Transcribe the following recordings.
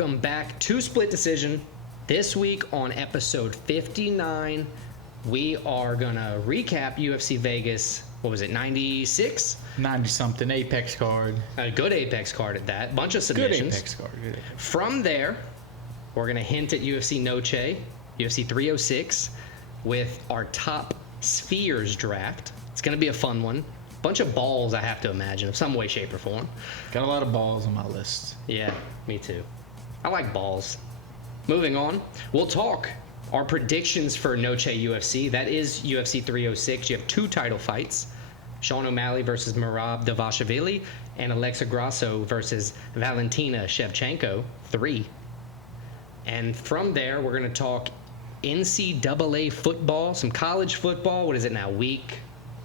Welcome back to Split Decision. This week on episode 59, we are going to recap UFC Vegas, what was it, 96? 90-something Apex card. A good Apex card at that. Bunch of submissions. Good Apex card. Good. From there, we're going to hint at UFC Noche, UFC 306, with our top spheres draft. It's going to be a fun one. Bunch of balls, I have to imagine, of some way, shape, or form. Got a lot of balls on my list. Yeah, me too. I like balls. Moving on, we'll talk our predictions for Noche UFC. That is UFC 306. You have two title fights. Sean O'Malley versus Merab Dvalishvlili and Alexa Grasso versus Valentina Schevchenko, 3. And from there, we're going to talk NCAA football, some college football. What is it now, week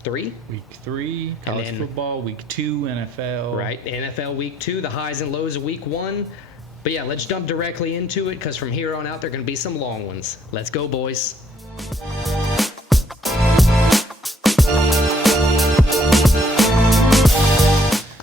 3? Week 3, college football. Week 2, NFL. Right, NFL week 2, the highs and lows of week 1. But yeah, let's jump directly into it, because from here on out, there are going to be some long ones. Let's go, boys.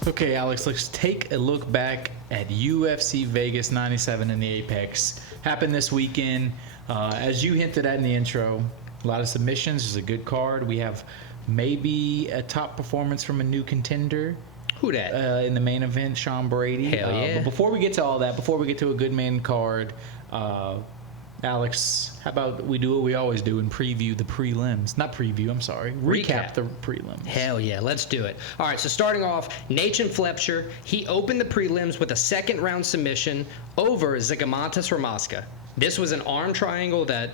Okay, Alex, let's take a look back at UFC Vegas 97 in the Apex. Happened this weekend. As you hinted at in the intro, a lot of submissions. It's a good card. We have maybe a top performance from a new contender. Who dat? In the main event, Sean Brady. Hell yeah. But before we get to all that, before we get to a good main card, Alex, how about we do what we always do and preview the prelims? Not preview, I'm sorry. Recap the prelims. Hell yeah, let's do it. All right, so starting off, Nathan Fletcher, he opened the prelims with a second-round submission over Zigomatas Ramaska. This was an arm triangle that,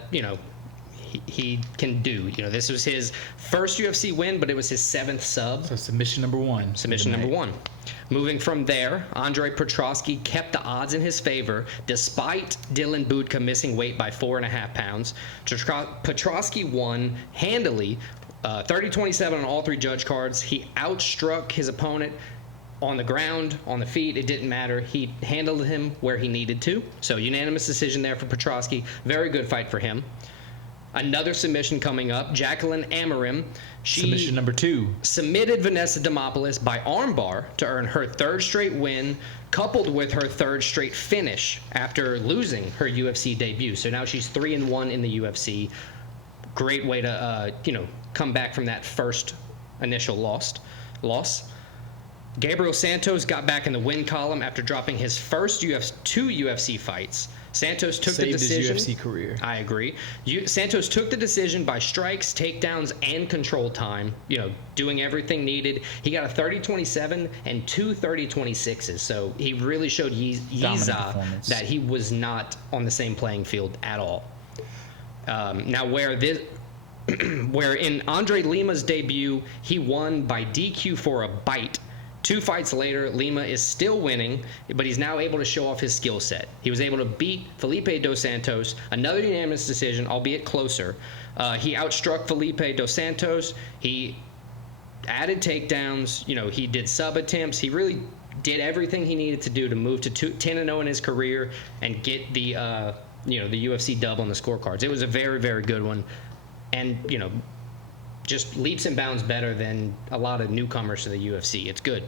he can do. This was his first UFC win, but it was his 7th sub. So submission number 1. Submission number 1. Moving from there, Andre Petroski kept the odds in his favor despite Dylan Budka missing weight by 4.5 pounds. Petroski won handily, 30-27 on all 3 judge cards. He outstruck his opponent on the ground, on the feet. It didn't matter. He handled him where he needed to. So unanimous decision there for Petroski. Very good fight for him. Another submission coming up, Jacqueline Amarim. Submission number 2. Submitted Vanessa Demopoulos by armbar to earn her 3rd straight win, coupled with her 3rd straight finish after losing her UFC debut. So now she's 3-1 in the UFC. Great way to, come back from that first initial loss. Gabriel Santos got back in the win column after dropping his first 2 UFC fights. Santos took the decision. His UFC career. I agree. Santos took the decision by strikes, takedowns, and control time, doing everything needed. He got a 30-27 and 2 30-26s. So he really showed Yiza that he was not on the same playing field at all. Now, where in Andre Lima's debut, he won by DQ for a bite. 2 fights later, Lima is still winning, but he's now able to show off his skill set. He was able to beat Felipe Dos Santos, another unanimous decision, albeit closer. He outstruck Felipe Dos Santos. He added takedowns. He did sub attempts. He really did everything he needed to do to move to 10-0 in his career and get the the UFC dub on the scorecards. It was a very, very good one, and just leaps and bounds better than a lot of newcomers to the UFC. It's good.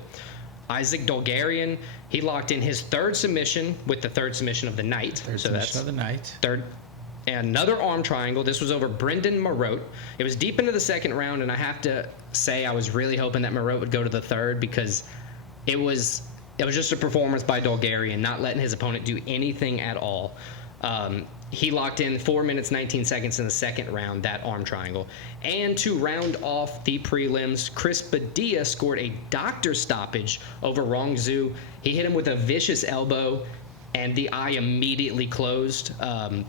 Isaac Dolgarian, he locked in his 3rd submission with the 3rd submission of the night. Third. And another arm triangle. This was over Brendan Marotte. It was deep into the 2nd round, and I have to say I was really hoping that Marotte would go to the 3rd because it was just a performance by Dolgarian, not letting his opponent do anything at all. He locked in 4 minutes, 19 seconds in the 2nd round, that arm triangle. And to round off the prelims, Chris Padilla scored a doctor stoppage over Rong Zhu. He hit him with a vicious elbow, and the eye immediately closed.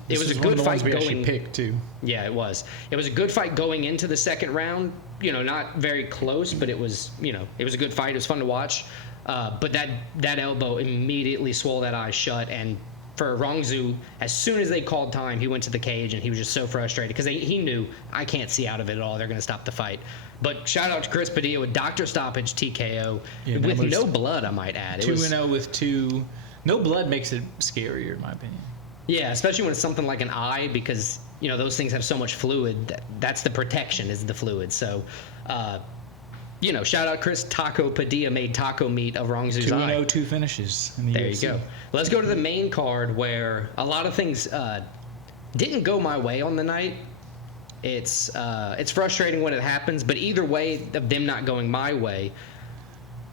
It was a good fight going. Picked too. Yeah, it was. It was a good fight going into the 2nd round. Not very close, but it was a good fight. It was fun to watch. But that elbow immediately swole that eye shut, and for Rong Zhu, as soon as they called time, he went to the cage, and he was just so frustrated because he knew, I can't see out of it at all. They're going to stop the fight. But shout out to Chris Padilla with doctor stoppage TKO with no blood, I might add. 2-0 with 2. No blood makes it scarier, in my opinion. Yeah, especially when it's something like an eye, because those things have so much fluid. That's the protection, is the fluid. So shout out Chris Taco Padilla made taco meat of Rongzhu's 2-0, 2 finishes in the There UFC. you go. Let's go to the main card where a lot of things didn't go my way on the night. It's frustrating when it happens, but either way of them not going my way,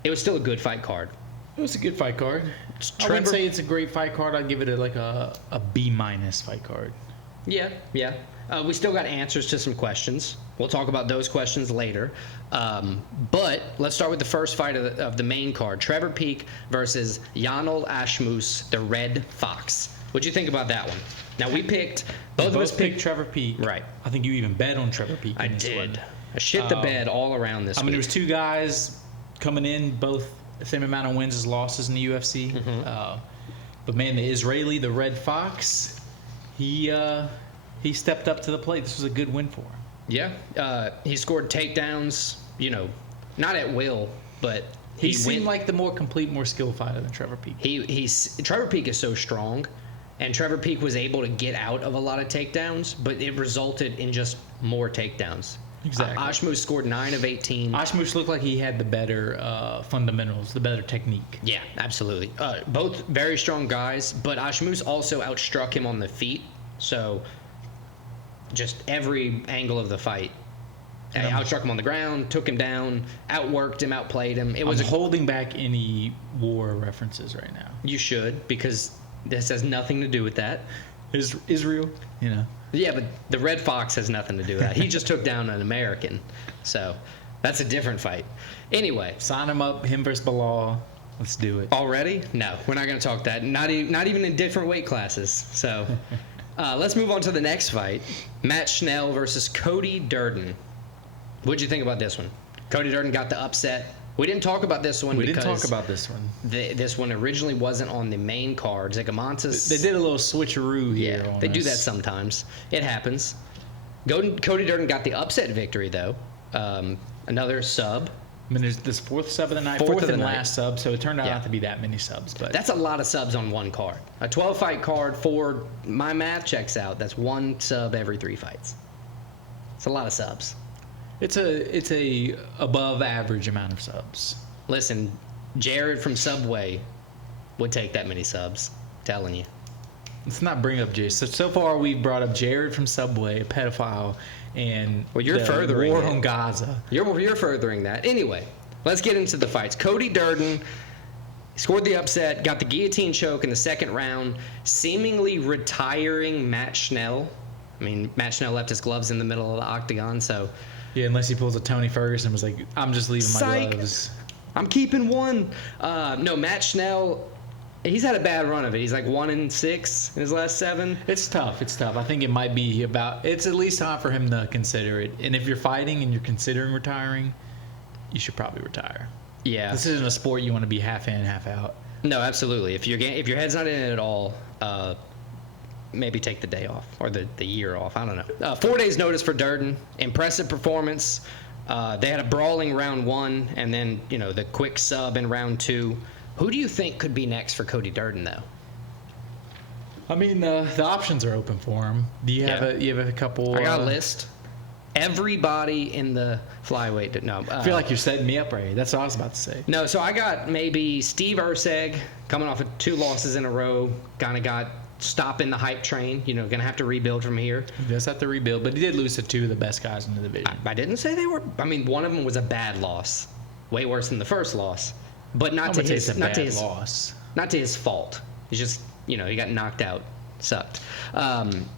it was still a good fight card. It was a good fight card. I wouldn't say it's a great fight card. I'd give it a B- fight card. Yeah. We still got answers to some questions. We'll talk about those questions later. But let's start with the first fight of the main card. Trevor Peek versus Yanal Ashmus, the Red Fox. What'd you think about that one? Now, we picked... Both of us picked Trevor Peek. Right. I think you even bet on Trevor Peek. I did. I shit the bed all around this week. there was two guys coming in, both the same amount of wins as losses in the UFC. Mm-hmm. But, man, the Israeli, the Red Fox, he stepped up to the plate. This was a good win for him. Yeah. He scored takedowns, not at will, but... He seemed like the more complete, more skilled fighter than Trevor Peek. Trevor Peek is so strong, and Trevor Peek was able to get out of a lot of takedowns, but it resulted in just more takedowns. Exactly. Ashmus scored 9 of 18. Ashmus looked like he had the better fundamentals, the better technique. Yeah, absolutely. Both very strong guys, but Ashmus also outstruck him on the feet, so just every angle of the fight. He outstruck him on the ground, took him down, outworked him, outplayed him. I'm holding back any war references right now. You should, because this has nothing to do with that. Israel, Yeah, but the Red Fox has nothing to do with that. He just took down an American, so that's a different fight. Anyway. Sign him up, him versus Bilal. Let's do it. Already? No, we're not going to talk that. Not even in different weight classes. So let's move on to the next fight. Matt Schnell versus Cody Durden. What'd you think about this one? Cody Durden got the upset. We didn't talk about this one didn't talk about this one. This one originally wasn't on the main card. Zegamontas. They did a little switcheroo here. Yeah, they do that sometimes. It happens. Cody Durden got the upset victory, though. Another sub. I mean, there's this fourth sub of the night, Fourth fourth of the and night. last sub, so it turned out not to be that many subs. But That's a lot of subs on one card. A 12-fight card, my math checks out. That's one sub every 3 fights. It's a lot of subs. It's a above average amount of subs. Listen, Jared from Subway would take that many subs. Telling you. Let's not bring up Jay. So far we've brought up Jared from Subway, a pedophile, and you're furthering war it. on Gaza. You're furthering that. Anyway, let's get into the fights. Cody Durden scored the upset, got the guillotine choke in the second round, seemingly retiring Matt Schnell. I mean, Matt Schnell left his gloves in the middle of the octagon, so... Yeah, unless he pulls a Tony Ferguson and was like, I'm just leaving my Psych. gloves. I'm keeping one. No, Matt Schnell, he's had a bad run of it. He's like 1-6 in his last 7. It's tough. I think it might be it's at least time for him to consider it. And if you're fighting and you're considering retiring, you should probably retire. Yeah. This isn't a sport you want to be half in, half out. No, absolutely. If your head's not in it at all, maybe take the day off or the year off. I don't know. 4 days notice for Durden. Impressive performance. They had a brawling round 1 and then, the quick sub in round 2. Who do you think could be next for Cody Durden, though? I mean, the options are open for him. Do you have a couple? I got a list. Everybody in the flyweight. No, I feel like you're setting me up right. That's what I was about to say. No, so I got maybe Steve Erceg coming off of 2 losses in a row. Kind of got stopping the hype train. Going to have to rebuild from here. He does have to rebuild, but he did lose to 2 of the best guys in the division. I didn't say they were. I mean, one of them was a bad loss, way worse than the first loss, but not to his loss. Not to his fault. He's just he got knocked out, sucked.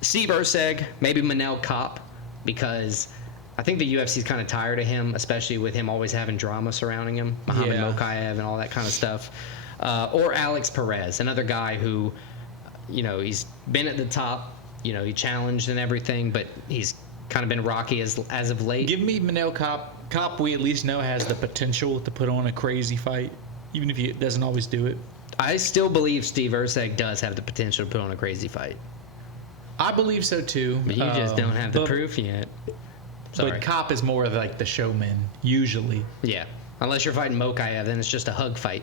Steve Erceg, maybe Manel Kopp, because I think the UFC's kind of tired of him, especially with him always having drama surrounding him, Muhammad Mokaev and all that kind of stuff. Or Alex Perez, another guy who. He's been at the top. He challenged and everything, but he's kind of been rocky as of late. Give me Manel Kopp. Kopp, we at least know, has the potential to put on a crazy fight, even if he doesn't always do it. I still believe Steve Erceg does have the potential to put on a crazy fight. I believe so, too. But you just don't have the proof yet. Sorry. But Kopp is more of like the showman, usually. Yeah. Unless you're fighting Mokaev, then it's just a hug fight.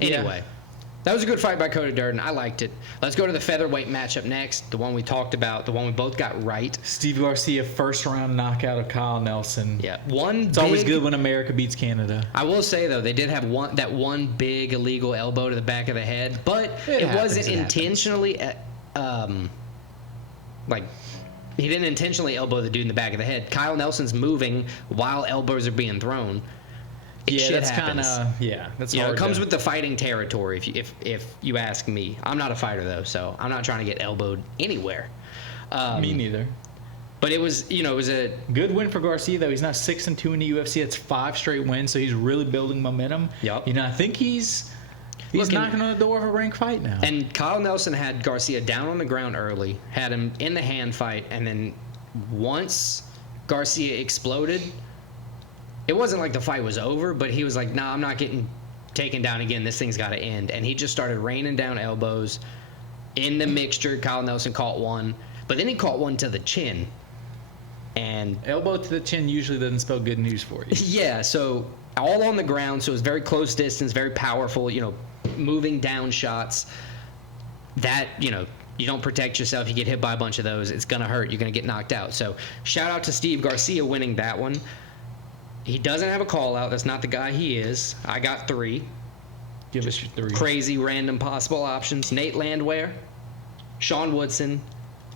Anyway. That was a good fight by Cody Durden. I liked it. Let's go to the featherweight matchup next, the one we talked about, the one we both got right. Steve Garcia, first round knockout of Kyle Nelson. Yeah, It's always good when America beats Canada. I will say though, they did have one big illegal elbow to the back of the head, but it wasn't intentionally. He didn't intentionally elbow the dude in the back of the head. Kyle Nelson's moving while elbows are being thrown. That's kind of that's hard. It comes with the fighting territory. If you ask me, I'm not a fighter though, so I'm not trying to get elbowed anywhere. Me neither. But it was a good win for Garcia though. He's now 6-2 in the UFC. It's 5 straight wins, so he's really building momentum. Yep. I think he's knocking on the door of a ranked fight now. And Kyle Nelson had Garcia down on the ground early, had him in the hand fight, and then once Garcia exploded, it wasn't like the fight was over, but he was like, nah, I'm not getting taken down again. This thing's got to end. And he just started raining down elbows. In the mixture, Kyle Nelson caught one, but then he caught one to the chin. And elbow to the chin usually doesn't spell good news for you. Yeah, so all on the ground, so it was very close distance, very powerful, moving down shots. That, you don't protect yourself, you get hit by a bunch of those, it's going to hurt, you're going to get knocked out. So shout out to Steve Garcia winning that one. He doesn't have a call out. That's not the guy he is. I got 3. Give us your 3. Crazy, random possible options. Nate Landwehr, Sean Woodson,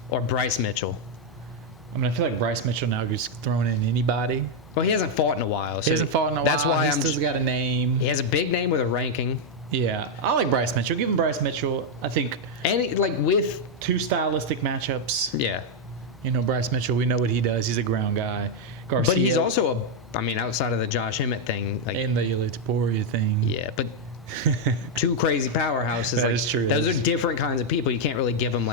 or Bryce Mitchell. I feel like Bryce Mitchell now gets thrown in anybody. Well, he hasn't fought in a while. So That's why he still got a name. He has a big name with a ranking. Yeah, I like Bryce Mitchell. Give him Bryce Mitchell. I think with 2 stylistic matchups. Yeah. Bryce Mitchell, we know what he does. He's a ground guy. Garcia, but he's also outside of the Josh Emmett thing. And the Elite thing. Yeah, but 2 crazy powerhouses. That is true. Those are different kinds of people. You can't really give them,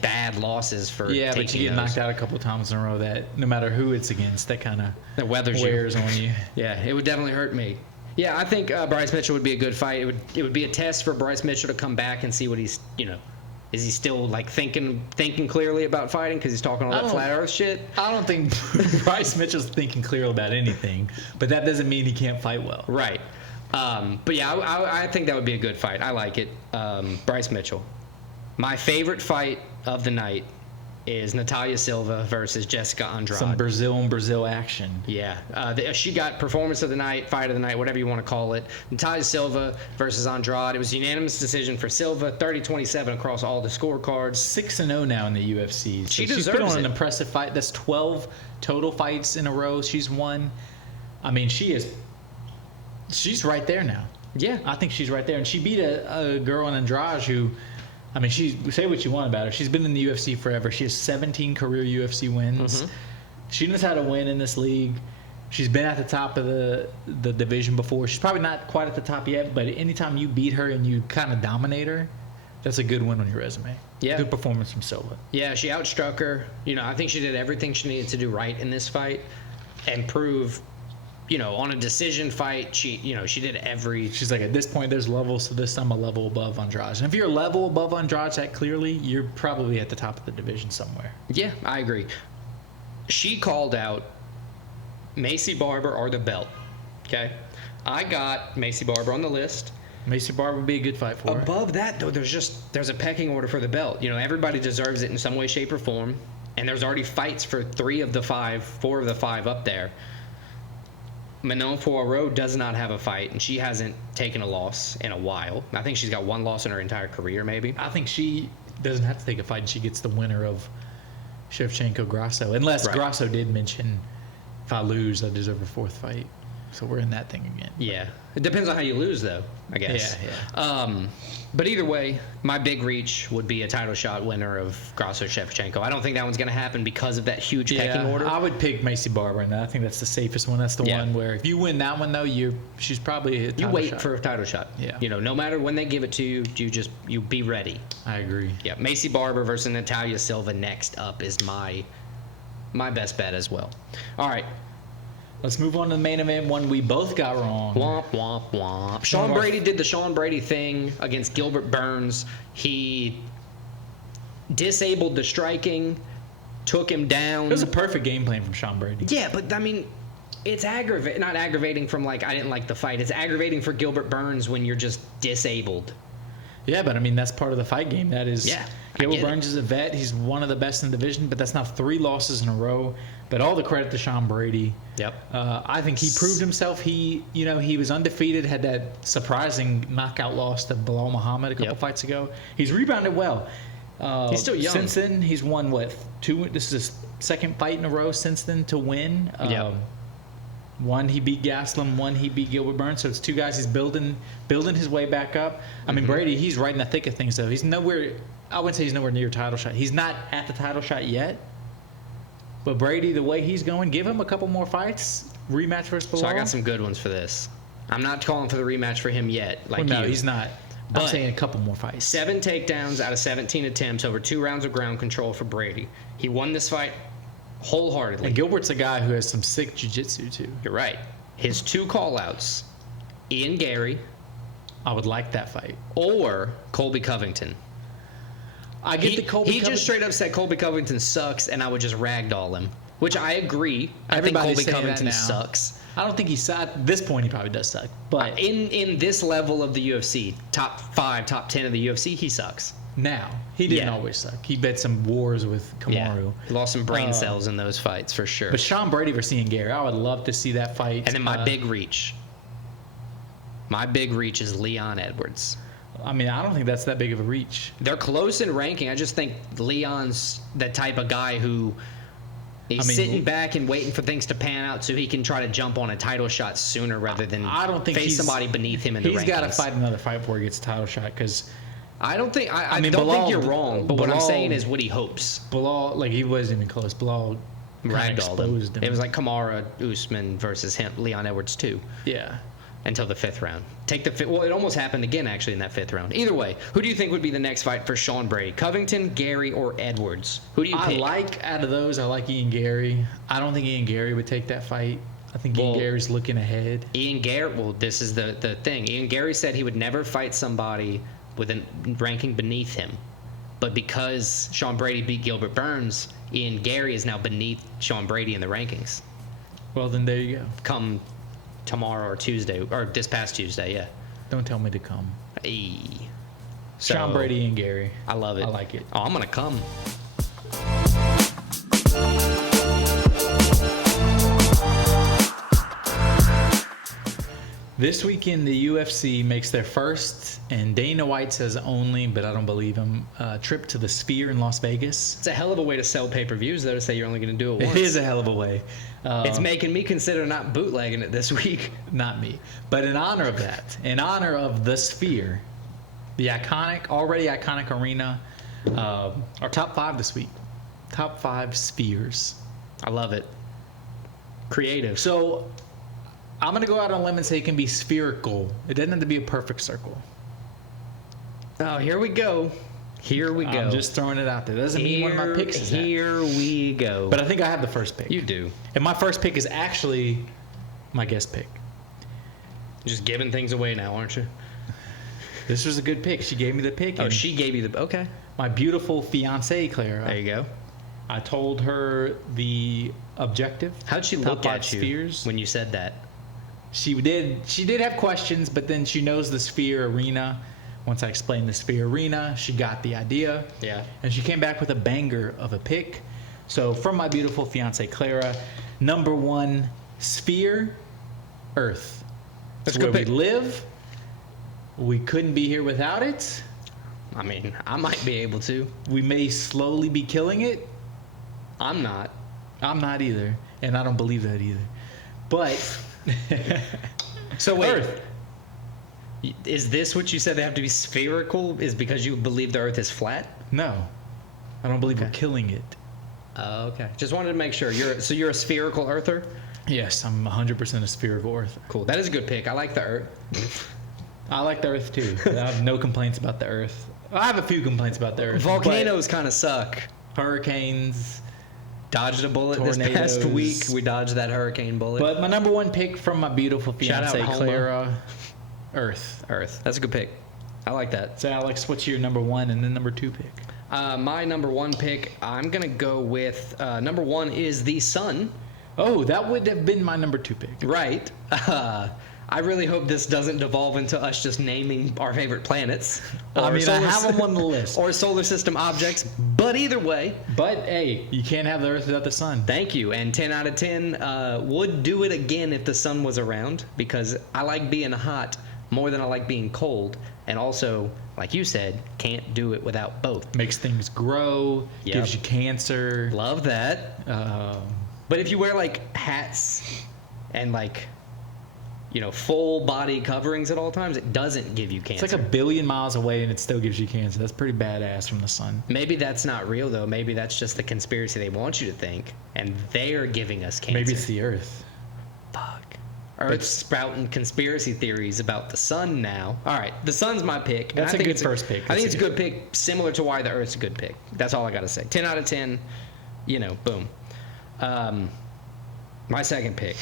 bad losses for taking but you get knocked out a couple times in a row that no matter who it's against, that kind of wears on you. Yeah, it would definitely hurt me. Yeah, I think Bryce Mitchell would be a good fight. It would be a test for Bryce Mitchell to come back and see what he's, is he still thinking clearly about fighting because he's talking all that flat earth shit? I don't think Bryce Mitchell's thinking clearly about anything, but that doesn't mean he can't fight well. Right. But yeah, I think that would be a good fight. I like it. Bryce Mitchell. My favorite fight of the night is Natalia Silva versus Jessica Andrade. Some Brazil action. Yeah. She got performance of the night, fight of the night, whatever you want to call it. Natalia Silva versus Andrade. It was a unanimous decision for Silva, 30-27 across all the scorecards. 6-0 now in the UFC. So she's put on an impressive fight. That's 12 total fights in a row she's won. She's right there now. Yeah. I think she's right there. And she beat a girl in Andrade who... she say what you want about her. She's been in the UFC forever. She has 17 career UFC wins. Mm-hmm. She knows how to win in this league. She's been at the top of the division before. She's probably not quite at the top yet, but anytime you beat her and you kind of dominate her, that's a good win on your resume. Yeah. Good performance from Silva. Yeah, she outstruck her. I think she did everything she needed to do right in this fight and prove... on a decision fight, she did every... She's like, at this point, there's levels, so this I'm a level above Andrade. And if you're a level above Andrade that clearly, you're probably at the top of the division somewhere. Yeah, I agree. She called out Macy Barber or the belt. Okay? I got Macy Barber on the list. Macy Barber would be a good fight for her. Above that, though, there's a pecking order for the belt. Everybody deserves it in some way, shape, or form. And there's already fights for 4 of the 5 up there. Manon Fiorot does not have a fight, and she hasn't taken a loss in a while. I think she's got 1 loss in her entire career, maybe. I think she doesn't have to take a fight, and she gets the winner of Schevchenko Grasso. Unless Grasso did mention, if I lose, I deserve a 4th fight. So we're in that thing again. Yeah. It depends on how you lose, though, I guess. Yeah. But either way, my big reach would be a title shot winner of Grasso Shevchenko. I don't think that one's going to happen because of that huge pecking order. I would pick Macy Barber right now. I think that's the safest one. That's the one where if you win that one, though, she's probably a title shot. You wait for a title shot. Yeah. No matter when they give it to you, you be ready. I agree. Yeah. Macy Barber versus Natalia Silva next up is my best bet as well. All right. Let's move on to the main event, one we both got wrong. Womp, womp, womp. Sean Brady did the Sean Brady thing against Gilbert Burns. He disabled the striking, took him down. It was a perfect game plan from Sean Brady. Yeah, but, it's aggravating. Not aggravating from like I didn't like the fight. It's aggravating for Gilbert Burns when you're just disabled. Yeah, but I mean that's part of the fight game. That is, Yeah, Gilbert Burns is a vet. He's one of the best in the division, but that's now 3 losses in a row. But all the credit to Sean Brady. Yep. I think he proved himself. He was undefeated. Had that surprising knockout loss to Bilal Muhammad a couple fights ago. He's rebounded well. He's still young. Since then, he's won what 2? This is his second fight in a row since then to win. One he beat Gaslam, one he beat Gilbert Burns. So it's 2 guys he's building his way back up. I mean Brady, he's right in the thick of things though. He's nowhere. I wouldn't say he's nowhere near a title shot. He's not at the title shot yet. But Brady, the way he's going, give him a couple more fights. Rematch versus Bilal. So I got some good ones for this. I'm not calling for the rematch for him yet. Like no, you. he's not. I'm saying a couple more fights. 7 takedowns out of 17 attempts over 2 rounds of ground control for Brady. He won this fight wholeheartedly. And Gilbert's a guy who has some sick jiu-jitsu too. You're right. His 2 call-outs, Ian Gary. I would like that fight. Or Colby Covington. I get the Colby He Covington. just straight up said Colby Covington sucks, and I would just ragdoll him. Which I agree. Everybody's I think saying Colby that Covington now. sucks. I don't think he's at this point. He probably does suck, but In this level of the UFC, top 5, top 10 of the UFC, he sucks. now he didn't Yeah. always suck. He bet some wars with Kamaru. He lost some brain cells in those fights for sure. But Sean Brady versus Ian Gary, I would love to see that fight. And then my big reach. My big reach is Leon Edwards. I mean, I don't think that's that big of a reach. They're close in ranking. I just think Leon's the type of guy who he's sitting back and waiting for things to pan out so he can try to jump on a title shot sooner rather than I don't think face somebody beneath him in the rankings. He's got to fight another fight before he gets a title shot because I don't think I mean, don't Bilal- think you're wrong, but what I'm Bilal- saying is what he hopes. Bilal, like he wasn't even close. Bilal kinda Ragdolled exposed him. It was like Kamara Usman versus him, Leon Edwards too. Yeah. Until the 5th round. Well, it almost happened again, actually, in that 5th round. Either way, who do you think would be the next fight for Sean Brady? Covington, Gary, or Edwards? Who do you pick? Out of those, I like Ian Gary. I don't think Ian Gary would take that fight. I think Ian Gary's looking ahead. Ian Gary, this is the thing. Ian Gary said he would never fight somebody with a ranking beneath him. But because Sean Brady beat Gilbert Burns, Ian Gary is now beneath Sean Brady in the rankings. Well, then there you go. Come tomorrow or Tuesday, or this past Tuesday, yeah. Don't tell me to come. Hey. Sean Brady and Gary. I love it. I like it. Oh, I'm going to come. This weekend, the UFC makes their first, and Dana White says only, but I don't believe him, trip to the Sphere in Las Vegas. It's a hell of a way to sell pay-per-views, though, to say you're only going to do it once. It is a hell of a way. It's making me consider not bootlegging it this week. Not me. But in honor of that, in honor of the Sphere, the already iconic arena, our top 5 this week. Top 5 spheres. I love it. Creative. So I'm going to go out on a limb and say it can be spherical. It doesn't have to be a perfect circle. Oh, here we go. Here we go. I'm just throwing it out there. That doesn't mean one of my picks is that. Here we go. But I think I have the first pick. You do. And my first pick is actually my guest pick. You're just giving things away now, aren't you? This was a good pick. She gave me the pick. Oh, she gave you the... Okay. My beautiful fiancée, Clara. There you go. I told her the objective. How'd she top look 5 at you spheres. when you said that? She did have questions, but then she knows the Sphere arena. Once I explained the Sphere arena, she got the idea. Yeah. And she came back with a banger of a pick. So from my beautiful fiancée, Clara, number 1 sphere, Earth. That's It's a good where pick. we live. We couldn't be here without it. I mean, I might be able to. We may slowly be killing it. I'm not. I'm not either, and I don't believe that either. But So wait. Earth. Is this what you said they have to be spherical? Is because you believe the Earth is flat? No, I don't believe we're killing it. Oh, okay. Just wanted to make sure. You're a spherical Earther? Yes, I'm 100% a spherical Earth. Cool. That is a good pick. I like the Earth. I like the Earth too. I have no complaints about the Earth. I have a few complaints about the Earth. Volcanoes kind of suck. but hurricanes. Dodged a bullet this past Tornadoes. week. We dodged that hurricane bullet. But my number 1 pick from my beautiful Shout out fiancée, Homa. Clara, Earth. Earth. That's a good pick. I like that. So Alex, what's your number 1 and then number 2 pick? My number 1 pick, I'm going to go with number 1 is the sun, Oh, that would have been my number 2 pick. Right. I really hope this doesn't devolve into us just naming our favorite planets. I mean, I have them on the list. Or solar system objects. But either way. But, hey, you can't have the Earth without the sun. Thank you. And 10 out of 10 would do it again if the sun was around, because I like being hot more than I like being cold. And also, like you said, can't do it without both. Makes things grow, gives you cancer. Love that. But if you wear, like, hats and, like, you know, full body coverings at all times, it doesn't give you cancer. It's like 1 billion miles away and it still gives you cancer. That's pretty badass from the sun. Maybe that's not real, though. Maybe that's just the conspiracy they want you to think, and they're giving us cancer. Maybe it's the Earth. Fuck. Earth's sprouting conspiracy theories about the sun now. All right, the sun's my pick. That's a good first pick. I think it's a good pick, similar to why the Earth's a good pick. That's all I got to say. 10 out of 10, you know, boom. My second pick,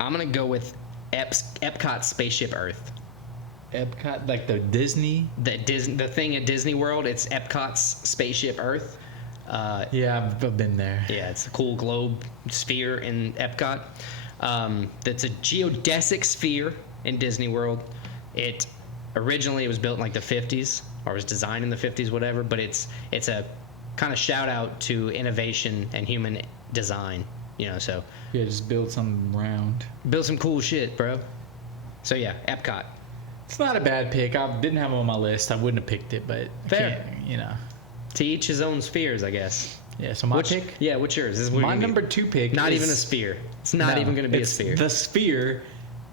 I'm going to go with Epcot's Spaceship Earth. Epcot, like the Disney? The thing at Disney World, it's Epcot's Spaceship Earth. Yeah, I've been there. Yeah, it's a cool globe sphere in Epcot. That's a geodesic sphere in Disney World. It originally was built in like the 50s, or was designed in the 50s, whatever. But it's a kind of shout out to innovation and human design. You know, so Yeah, just build something round. build some cool shit, bro. So yeah, Epcot. It's not a bad pick. I didn't have it on my list. I wouldn't have picked it, but Fair. I can't, you know. To each his own spheres, I guess. Yeah, so my pick? Yeah, what's yours? This is what My you number need. 2 pick Not is, even a sphere. It's not No, even going to be a it's sphere. the Sphere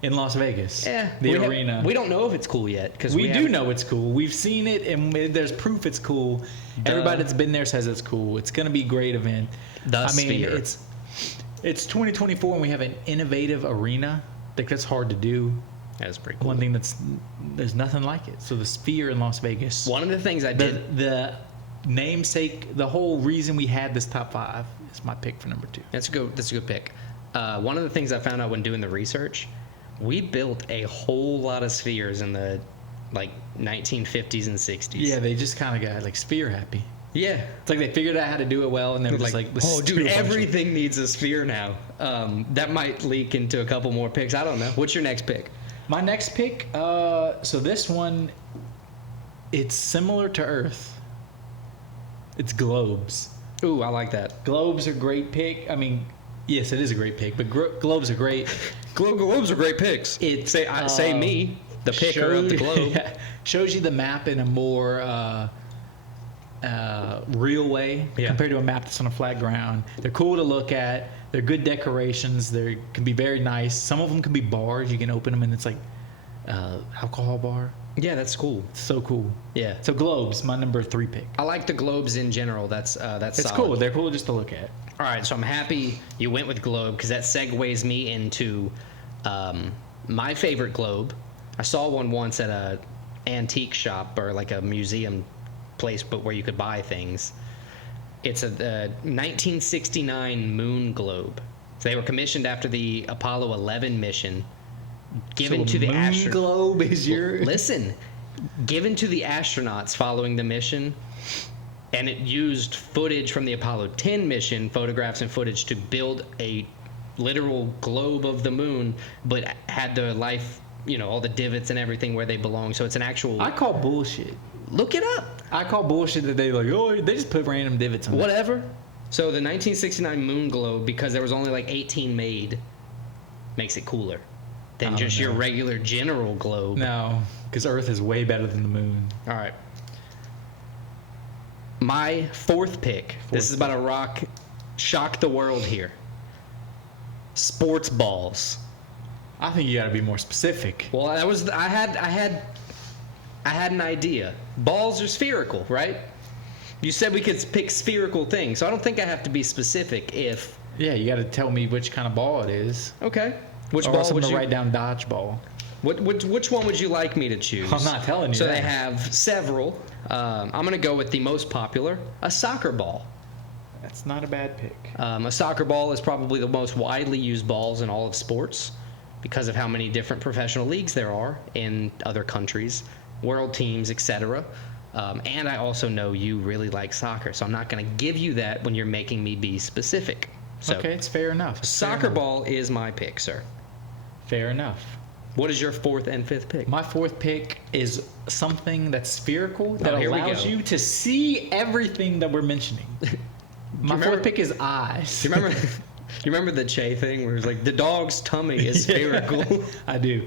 in Las Vegas. Yeah, The arena. We don't know if it's cool yet because We do know it's cool. We've seen it, and there's proof it's cool. Duh. Everybody that's been there says it's cool. It's going to be a great event. The I mean, Sphere. it's 2024, and we have an innovative arena. I think that's hard to do. That's pretty cool. One thing there's nothing like it. So the Sphere in Las Vegas. One of the things I did. The namesake, the whole reason we had this top 5 is my pick for number 2. That's a good pick. One of the things I found out when doing the research, we built a whole lot of spheres in the like 1950s and 60s. Yeah, they just kind of got like Sphere happy. Yeah. It's like they figured out how to do it well, and they were just like, let's oh, do dude, a bunch of- everything needs a sphere now. That might leak into a couple more picks. I don't know. What's your next pick? My next pick, so this one, it's similar to Earth. It's globes. Ooh, I like that. Globes are a great pick. I mean, yes, it is a great pick, but globes are great. Globes are great picks. It Say me, the picker of the globe. Shows you the map in a more real way compared to a map that's on a flat ground. They're cool to look at. They're good decorations. They can be very nice. Some of them can be bars. You can open them and it's like alcohol bar. Yeah, that's cool. It's so cool. Yeah. So globes, my number 3 pick. I like the globes in general. That's It's solid. cool. They're cool just to look at. All right, so I'm happy you went with globe because that segues me into my favorite globe. I saw one once at a antique shop or like a museum place, but where you could buy things. It's a 1969 moon globe. So they were commissioned after the Apollo 11 mission, given to the moon astronauts. globe is your Listen, given to the astronauts following the mission, and it used footage from the Apollo 10 mission, photographs and footage, to build a literal globe of the moon, but had the life, you know, all the divots and everything where they belong. So it's an actual. I call bullshit. Look it up. I call bullshit that they like, oh, they just put random divots on it. Whatever. So the 1969 moon globe, because there was only like 18 made, makes it cooler than just your regular general globe. No, because Earth is way better than the moon. All right. My fourth pick. This is about to shock the world here. Sports balls. I think you got to be more specific. Well, I had an idea. Balls are spherical, right? You said we could pick spherical things, so I don't think I have to be specific. If Yeah, you got to tell me which kind of ball it is. okay, which Or ball else I'm would gonna you? write down dodgeball. Which one would you like me to choose? I'm not telling you So that. they have several. I'm going to go with the most popular, a soccer ball. That's not a bad pick. A soccer ball is probably the most widely used balls in all of sports because of how many different professional leagues there are in other countries, world teams, etc. And I also know you really like soccer, so I'm not going to give you that when you're making me be specific. So, Okay, it's fair enough. soccer ball is my pick, sir. Fair enough. What is your fourth and fifth pick? My fourth pick is something that's spherical that here we allows go. you to see everything that we're mentioning. My fourth pick is eyes. You remember? You remember the Che thing where it was like the dog's tummy is spherical? Yeah, I do.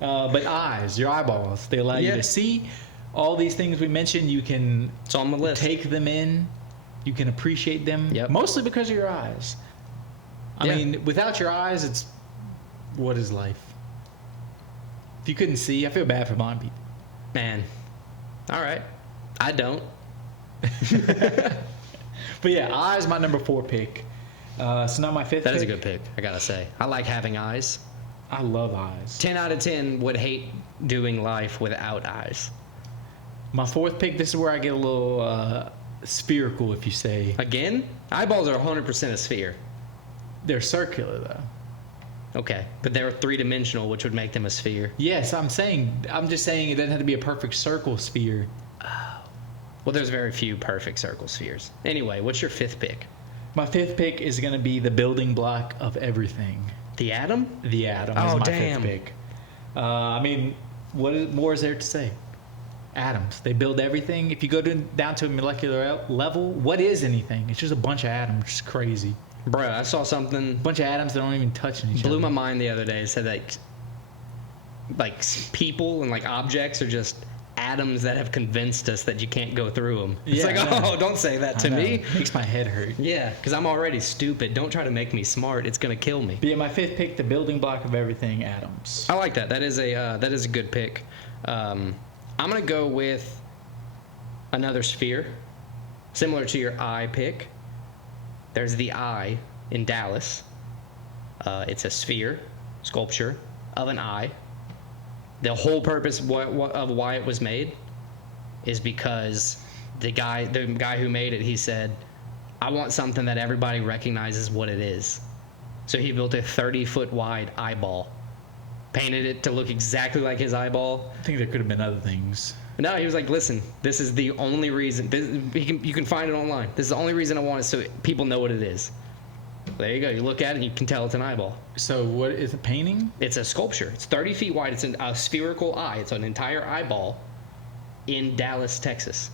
But eyes, your eyeballs, they allow you to see all these things we mentioned. You can It's on the list. take them in. You can appreciate them. Yep. Mostly because of your eyes. I mean, without your eyes, it's what is life? If you couldn't see, I feel bad for blind people. Man. All right. I don't. But yeah, eyes my number 4 pick. So now my fifth That pick. is a good pick, I gotta say. I like having eyes. I love eyes. 10 out of 10 would hate doing life without eyes. My fourth pick, this is where I get a little spherical, if you say. Again, eyeballs are 100% a sphere. They're circular, though. Okay, but they're three-dimensional, which would make them a sphere. Yes, I'm just saying it doesn't have to be a perfect circle sphere. Well, there's very few perfect circle spheres. Anyway, what's your fifth pick? My fifth pick is going to be the building block of everything. The atom? The atom Oh, is my damn. fifth pick. I mean, more is there to say? Atoms. They build everything. If you go down to a molecular level, what is anything? It's just a bunch of atoms. It's crazy. Bruh, I saw something A bunch of atoms that don't even touch each other. blew my mind the other day. It said like people and like objects are just atoms that have convinced us that you can't go through them. It's Yeah, like, I know. oh, don't say that I to know. me. It makes my head hurt. Yeah, because I'm already stupid. Don't try to make me smart. It's gonna kill me. But yeah, my fifth pick, the building block of everything, atoms. I like that. That is a good pick. I'm gonna go with another sphere, similar to your eye pick. There's the eye in Dallas. It's a sphere sculpture of an eye. The whole purpose of why it was made is because the guy who made it, he said, I want something that everybody recognizes what it is. So he built a 30-foot wide eyeball, painted it to look exactly like his eyeball. I think there could have been other things. No, he was like, listen, this is the only reason. You can find it online. This is the only reason I want it, so people know what it is. There you go. You look at it, and you can tell it's an eyeball. So what is a painting? It's a sculpture. It's 30 feet wide. It's a spherical eye. It's an entire eyeball in Dallas, Texas.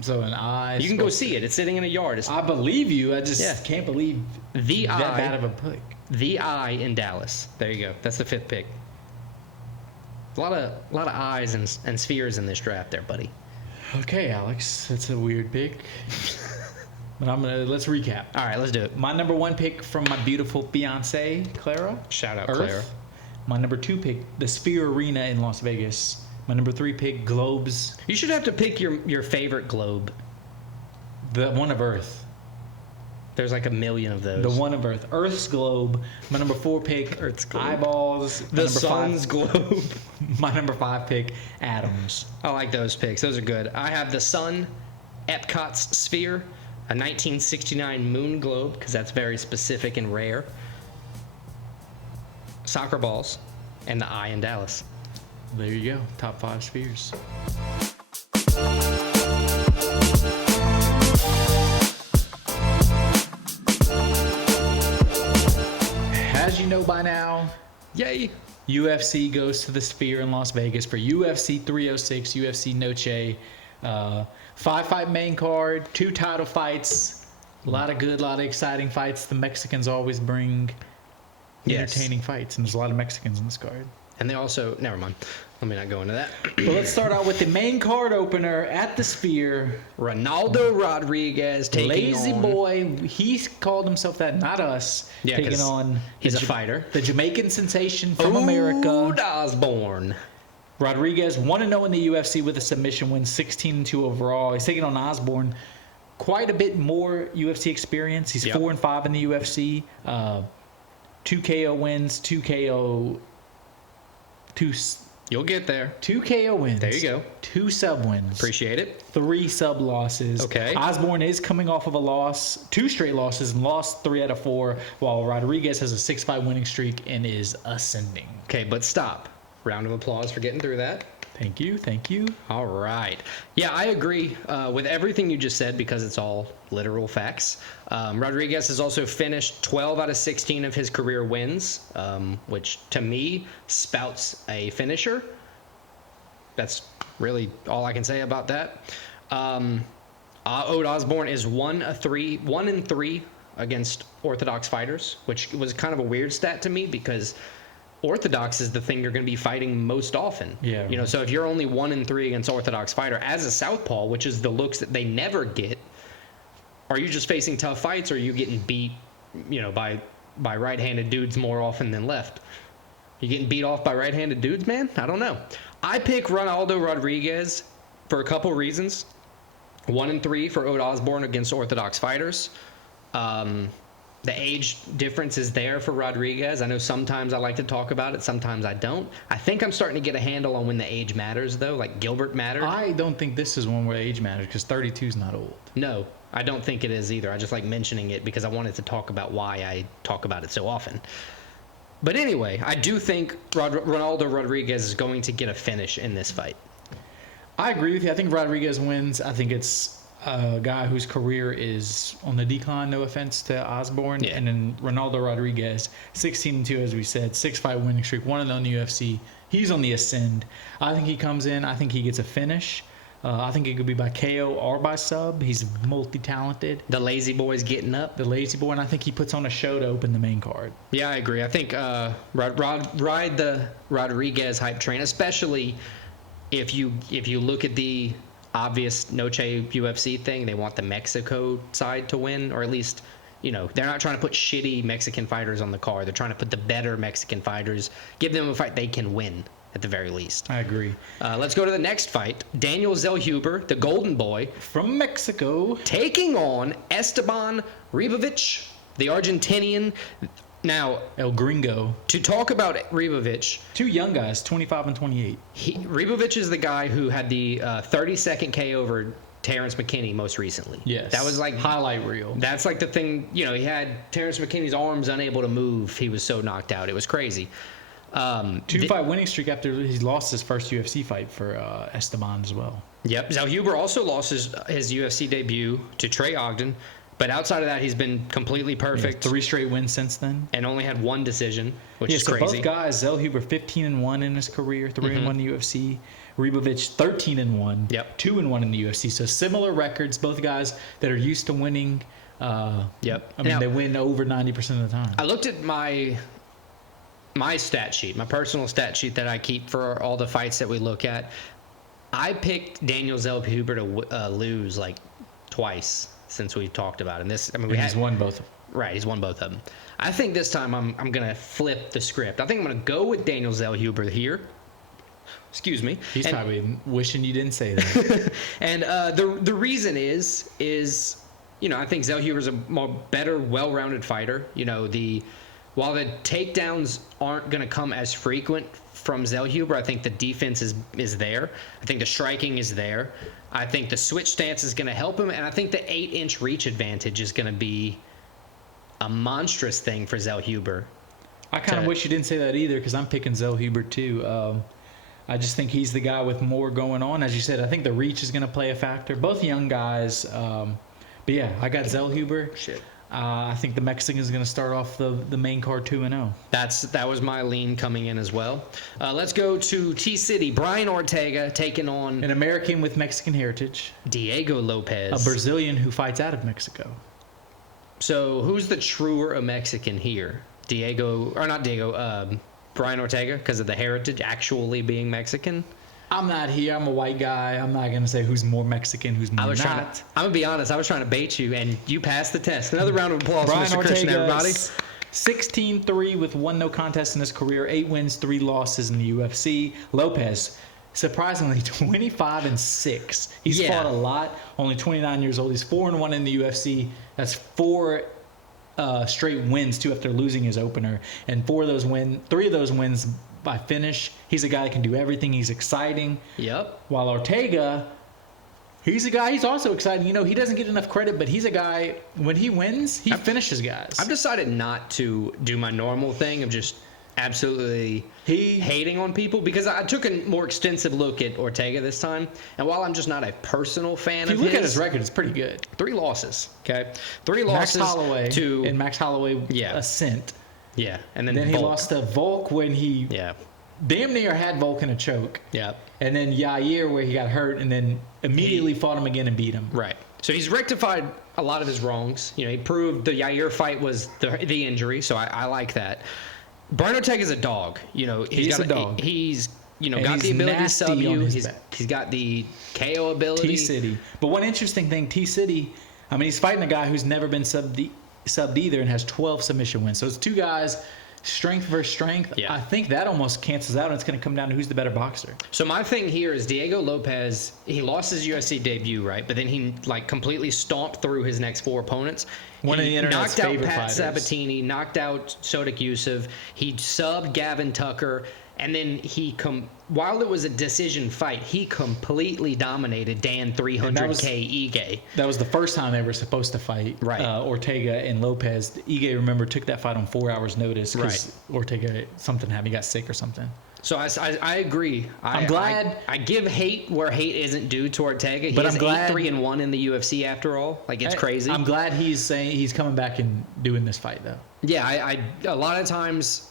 So an eye. You can go see it. It's sitting in a yard. It's I believe you. I just Yeah. can't believe the that eye. bad of a pick. The eye in Dallas. There you go. That's the fifth pick. A lot of eyes and spheres in this draft, there, buddy. Okay, Alex, that's a weird pick. But let's recap. All right, let's do it. My number 1 pick from my beautiful fiance, Clara. Shout out, Earth. Clara. My number 2 pick, the Sphere Arena in Las Vegas. My number 3 pick, globes. You should have to pick your favorite globe. The one of Earth. There's like a million of those. The one of Earth. Earth's globe. My number 4 pick, Earth's globe. eyeballs. The number sun's globe. My number 5 pick, atoms. I like those picks. Those are good. I have the sun, Epcot's sphere, a 1969 moon globe, because that's very specific and rare, soccer balls, and the eye in Dallas. There you go. Top 5 spheres. As you know by now, Yay! UFC goes to the Sphere in Las Vegas for UFC 306, UFC Noche. 5-fight main card, 2 title fights. A lot of good, a lot of exciting fights. The Mexicans always bring Yes. entertaining fights, and there's a lot of Mexicans in this card. And they also, never mind. Let me not go into that. But let's start out with the main card opener at the Sphere. Ronaldo Rodriguez taking Lazy on... boy, he called himself that, not us. Yeah, taking 'cause on he's the a fighter. the Jamaican sensation from Old America. Osborne. Rodriguez 1-0 in the UFC with a submission win, 16-2 overall. He's taking on Osborne. Quite a bit more UFC experience. He's Yep. 4-5 in the UFC. 2 KO wins, 2 KO You'll get there. 2 KO wins. There you go. 2 sub wins. Appreciate it. 3 sub losses. Okay. Osborne is coming off of a loss, 2 straight losses, and lost 3 out of 4, while Rodriguez has a 6-fight winning streak and is ascending. Okay, but stop. Round of applause for getting through that. Thank you. Thank you. All right. Yeah, I agree with everything you just said because it's all literal facts. Rodriguez has also finished 12 out of 16 of his career wins, which to me spouts a finisher. That's really all I can say about that. Ode Osborne is 1-3 against Orthodox fighters, which was kind of a weird stat to me because Orthodox is the thing you're going to be fighting most often. Yeah. You know, so if you're only 1-3 against Orthodox fighter as a southpaw, which is the looks that they never get, are you just facing tough fights, or are you getting beat, by right-handed dudes more often than left? You getting beat off by right-handed dudes, man? I don't know. I pick Ronaldo Rodriguez for a couple reasons. 1-3 for Ode Osborne against Orthodox fighters. The age difference is there for Rodriguez. I know sometimes I like to talk about it, sometimes I don't. I think I'm starting to get a handle on when the age matters, though, like Gilbert mattered. I don't think this is one where age matters because 32 is not old. No, I don't think it is either. I just like mentioning it because I wanted to talk about why I talk about it so often. But anyway, I do think Ronaldo Rodriguez is going to get a finish in this fight. I agree with you. I think Rodriguez wins. I think it's a guy whose career is on the decline, no offense to Osborne. Yeah. And then Ronaldo Rodriguez, 16-2, as we said, 6-fight winning streak, 1-0 in the UFC. He's on the ascend. I think he comes in. I think he gets a finish. I think it could be by KO or by sub. He's multi-talented. The lazy boy's getting up. The lazy boy, and I think he puts on a show to open the main card. Yeah, I agree. I think ride the Rodriguez hype train, especially if you look at the obvious Noche UFC thing. They want the Mexico side to win, or at least, they're not trying to put shitty Mexican fighters on the card. They're trying to put the better Mexican fighters, give them a fight they can win at the very least. I agree. Let's go to the next fight. Daniel Zellhuber, the Golden Boy, from Mexico, taking on Esteban Ribovic, the Argentinian. Now, El Gringo. to talk about Ribovic, Two young guys, 25 and 28. Ribovic is the guy who had the 30-second KO over Terrence McKinney most recently. Yes. That was like highlight reel. That's like the thing, he had Terrence McKinney's arms unable to move. He was so knocked out. It was crazy. 2-fight winning streak after he lost his first UFC fight for Esteban as well. Yep. Zellhuber also lost his UFC debut to Trey Ogden. But outside of that, he's been completely perfect. Yeah, 3 straight wins since then. And only had one decision, which is crazy. Both guys, Zellhuber 15-1 in his career, 3-1 in the UFC. Ribovic 13-1, Yep. 2-1 in the UFC. So similar records. Both guys that are used to winning. Yep. I mean, Now, they win over 90% of the time. I looked at my stat sheet, my personal stat sheet that I keep for all the fights that we look at. I picked Daniel Zellhuber to lose like twice since we've talked about it. And He's won both of them. Right, he's won both of them. I think this time I'm going to flip the script. I think I'm going to go with Daniel Zellhuber here. Excuse me. He's probably wishing you didn't say that. And the reason is I think Zellhuber's a better, well-rounded fighter. While the takedowns aren't going to come as frequent from Zellhuber, I think the defense is there. I think the striking is there. I think the switch stance is going to help him, and I think the 8-inch reach advantage is going to be a monstrous thing for Zellhuber. I kind of wish you didn't say that either because I'm picking Zellhuber too. I just think he's the guy with more going on. As you said, I think the reach is going to play a factor. Both young guys. But yeah, I got Zellhuber. Shit. I think the Mexican is going to start off the main card 2-0. That was my lean coming in as well. Let's go to T-City. Brian Ortega taking on An American with Mexican heritage. Diego Lopez. A Brazilian who fights out of Mexico. So who's the truer Mexican here? Brian Ortega, because of the heritage actually being Mexican? I'm not here. I'm a white guy. I'm not going to say who's more Mexican, who's more not. I'm going to be honest. I was trying to bait you, and you passed the test. Another round of applause for Brian Mr. Christian, everybody. 16-3 with 1 no contest in his career, 8 wins, 3 losses in the UFC. Lopez, surprisingly, 25-6. He's fought a lot, only 29 years old. He's 4-1 in the UFC. That's 4 straight wins, 2 after losing his opener. And 3 of those wins by finish. He's a guy that can do everything. He's exciting. Yep. While Ortega, he's a guy, he's also exciting. He doesn't get enough credit, but he's a guy, when he wins, he finishes guys. I've decided not to do my normal thing of just absolutely hating on people, because I took a more extensive look at Ortega this time, and while I'm just not a personal fan of his... If you look at his record, it's pretty good. 3 losses, okay? 3 losses Max Holloway ascent. Yeah, and then he Volk. lost to Volk when he damn near had Volk in a choke. Yeah. And then Yair where he got hurt, and then immediately fought him again and beat him. Right. So he's rectified a lot of his wrongs. You know, he proved the Yair fight was the injury, so I like that. Brian Ortega's a dog. You know, he's a dog. He's got the ability to sub you. He's got the KO ability. T-City. But one interesting thing, T-City, I mean, he's fighting a guy who's never been subbed either and has 12 submission wins. So it's 2 guys, strength versus strength. Yeah. I think that almost cancels out, and it's going to come down to who's the better boxer. So my thing here is Diego Lopez, he lost his UFC debut, right? But then he completely stomped through his next 4 opponents. One of the internet's favorite knocked out Pat fighters. Sabatini, knocked out Sodik Yusuf. He subbed Gavin Tucker, and then while it was a decision fight, he completely dominated Dan 300K Ige. That was the first time they were supposed to fight. Right. Ortega and Lopez. Ige, remember, took that fight on 4 hours' notice because Ortega something happened. He got sick or something. So I agree. I'm glad. I give hate where hate isn't due to Ortega. He is 8-3-1 in the UFC after all. Like, it's crazy. I'm glad he's saying he's coming back and doing this fight though. Yeah, a lot of times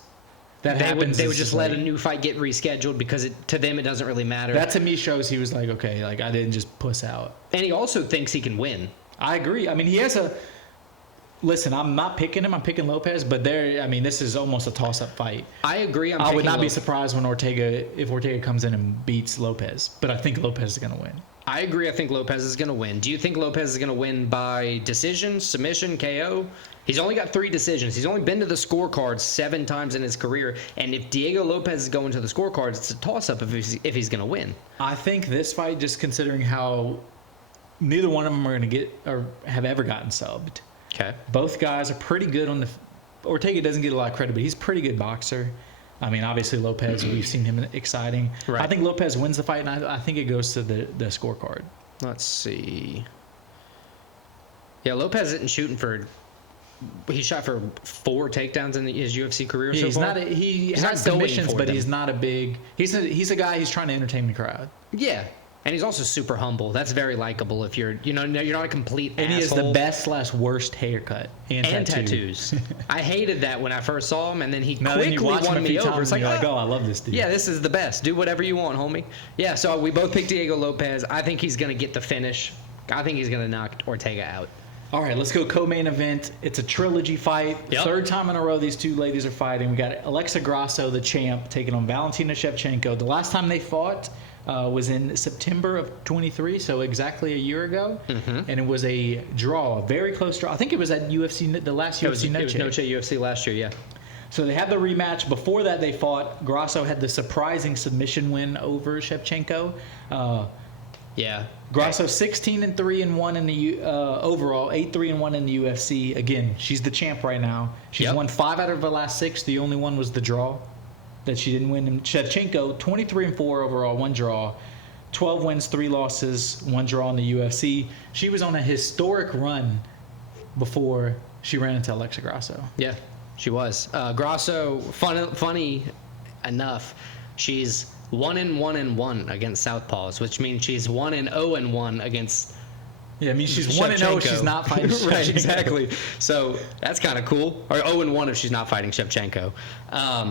they would just let a new fight get rescheduled because to them it doesn't really matter. That to me shows he was like, okay, like I didn't just puss out. And he also thinks he can win. I agree. I mean, he has a. Listen, I'm not picking him. I'm picking Lopez, but this is almost a toss-up fight. I agree. I would not be surprised when if Ortega comes in and beats Lopez, but I think Lopez is going to win. I agree. I think Lopez is going to win. Do you think Lopez is going to win by decision, submission, KO? He's only got 3 decisions. He's only been to the scorecards 7 times in his career, and if Diego Lopez is going to the scorecards, it's a toss-up if he's going to win. I think this fight, just considering how neither one of them are going to get or have ever gotten subbed. Okay. Both guys are pretty good on the. Ortega doesn't get a lot of credit, but he's a pretty good boxer. I mean, obviously Lopez, we've seen him exciting. Right. I think Lopez wins the fight, and I think it goes to the scorecard. Let's see. Yeah, Lopez isn't shooting for. He shot for 4 takedowns in his UFC career so far. He has submissions, but he's not a big. He's a guy who's trying to entertain the crowd. Yeah. And he's also super humble. That's very likable if you're not a complete asshole. And he has the best/worst haircut and tattoos. I hated that when I first saw him, and then he quickly won me over. It's like, oh, I love this dude. Yeah, this is the best. Do whatever you want, homie. Yeah, so we both picked Diego Lopez. I think he's going to get the finish. I think he's going to knock Ortega out. All right, let's go co-main event. It's a trilogy fight. Yep. 3rd time in a row these 2 ladies are fighting. We got Alexa Grasso, the champ, taking on Valentina Schevchenko. The last time they fought was in September of 23, so exactly a year ago. Mm-hmm. And it was a draw, a very close draw. I think it was at UFC, the last UFC Noche. It was Noche UFC last year, yeah. So they had the rematch. Before that, they fought. Grasso had the surprising submission win over Shevchenko. Yeah. Grasso 16-3-1 in the overall, 8-3-1 in the UFC. Again, she's the champ right now. She's won 5 out of her last 6. The only one was the draw that she didn't win. And Shevchenko 23-4 overall, 1 draw, 12 wins, 3 losses, 1 draw in the UFC. She was on a historic run before she ran into Alexa Grasso. Yeah, she was. Grasso, funny enough, she's 1-1-1 against southpaws, which means she's 1-0-1 against. Yeah, I mean she's 1-0. She's not fighting Shevchenko. Right, exactly. So that's kind of cool. Or 0-1 if she's not fighting Shevchenko.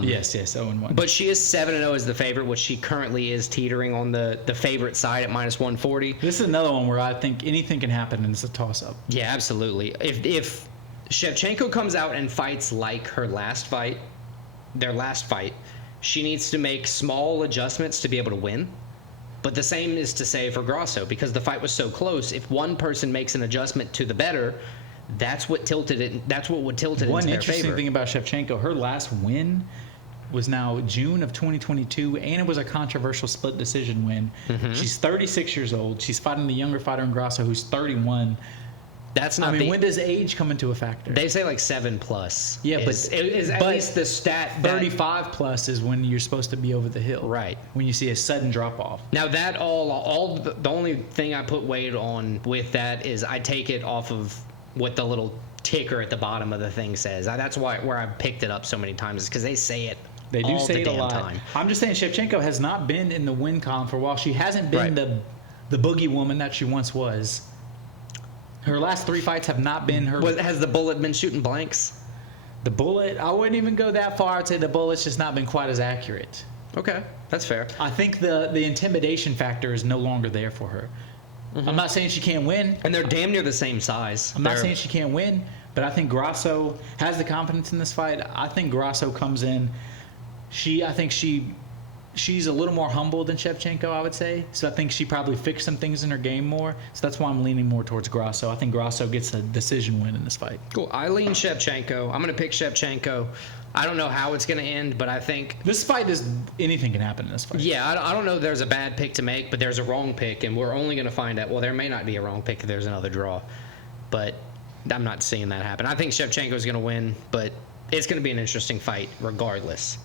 Yes, 0-1. But she is 7-0 as the favorite, which she currently is teetering on the favorite side at -140. This is another one where I think anything can happen, and it's a toss-up. Yeah, absolutely. If Shevchenko comes out and fights like their last fight, she needs to make small adjustments to be able to win. But the same is to say for Grasso, because the fight was so close. If one person makes an adjustment to the better, that's what tilted it. That's what would tilt it into their favor. One interesting thing about Shevchenko, her last win was now June of 2022, and it was a controversial split decision win. Mm-hmm. She's 36 years old. She's fighting the younger fighter in Grasso, who's 31. That's not. I mean, when does age come into a factor? They say like 7+. Yeah, but at least the stat. 35+ is when you're supposed to be over the hill. Right. When you see a sudden drop off. Now that the only thing I put weight on with that is I take it off of what the little ticker at the bottom of the thing says. That's where I picked it up so many times, is because they say it They do all say the it a damn lot. time. I'm just saying Shevchenko has not been in the win column for a while. She hasn't been the boogie woman that she once was. Her last 3 fights have not been her. Has the bullet been shooting blanks? The bullet, I wouldn't even go that far. I'd say the bullet's just not been quite as accurate. Okay, that's fair. I think the intimidation factor is no longer there for her. I'm not saying she can't win. And they're damn near the same size. I'm not saying she can't win, but I think Grasso has the confidence in this fight. I think Grasso comes in. I think she's a little more humble than Shevchenko, I would say. So I think she probably fixed some things in her game more. So that's why I'm leaning more towards Grasso. I think Grasso gets a decision win in this fight. Cool. I lean Shevchenko. I'm going to pick Shevchenko. I don't know how it's going to end, but I think This fight is anything can happen in this fight. yeah, I don't know there's a bad pick to make, but there's a wrong pick, and we're only going to find out. Well, there may not be a wrong pick if there's another draw, but I'm not seeing that happen. I think Shevchenko is going to win, but it's going to be an interesting fight regardless.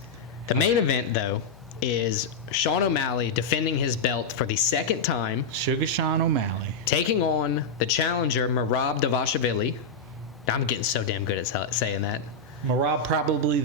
The main event, though, is Sean O'Malley defending his belt for the second time, Sugar Sean O'Malley. taking on the challenger Merab Dvalishvlili. I'm getting so damn good at saying that. Merab probably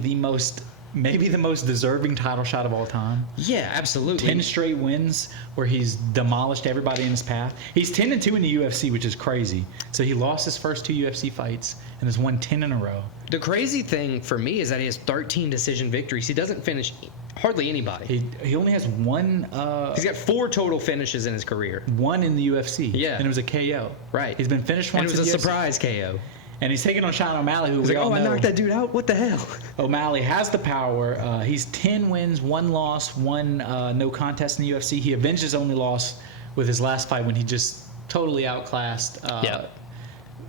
maybe the most deserving title shot of all time. Yeah, absolutely. 10 straight wins where he's demolished everybody in his path. He's 10-2 in the UFC, which is crazy. So he lost his first 2 UFC fights and has won 10 in a row. The crazy thing for me is that he has 13 decision victories. He doesn't finish hardly anybody. He only has one. He's got 4 total finishes in his career. One in the UFC. Yeah. And it was a KO. Right. He's been finished And once. it was in a the UFC. surprise KO. And he's taking on Sean O'Malley, who He's we like, all oh, I know. knocked that dude out? What the hell? O'Malley has the power. He's 10 wins, 1 loss, 1 no contest in the UFC. He avenged his only loss with his last fight when he just totally outclassed.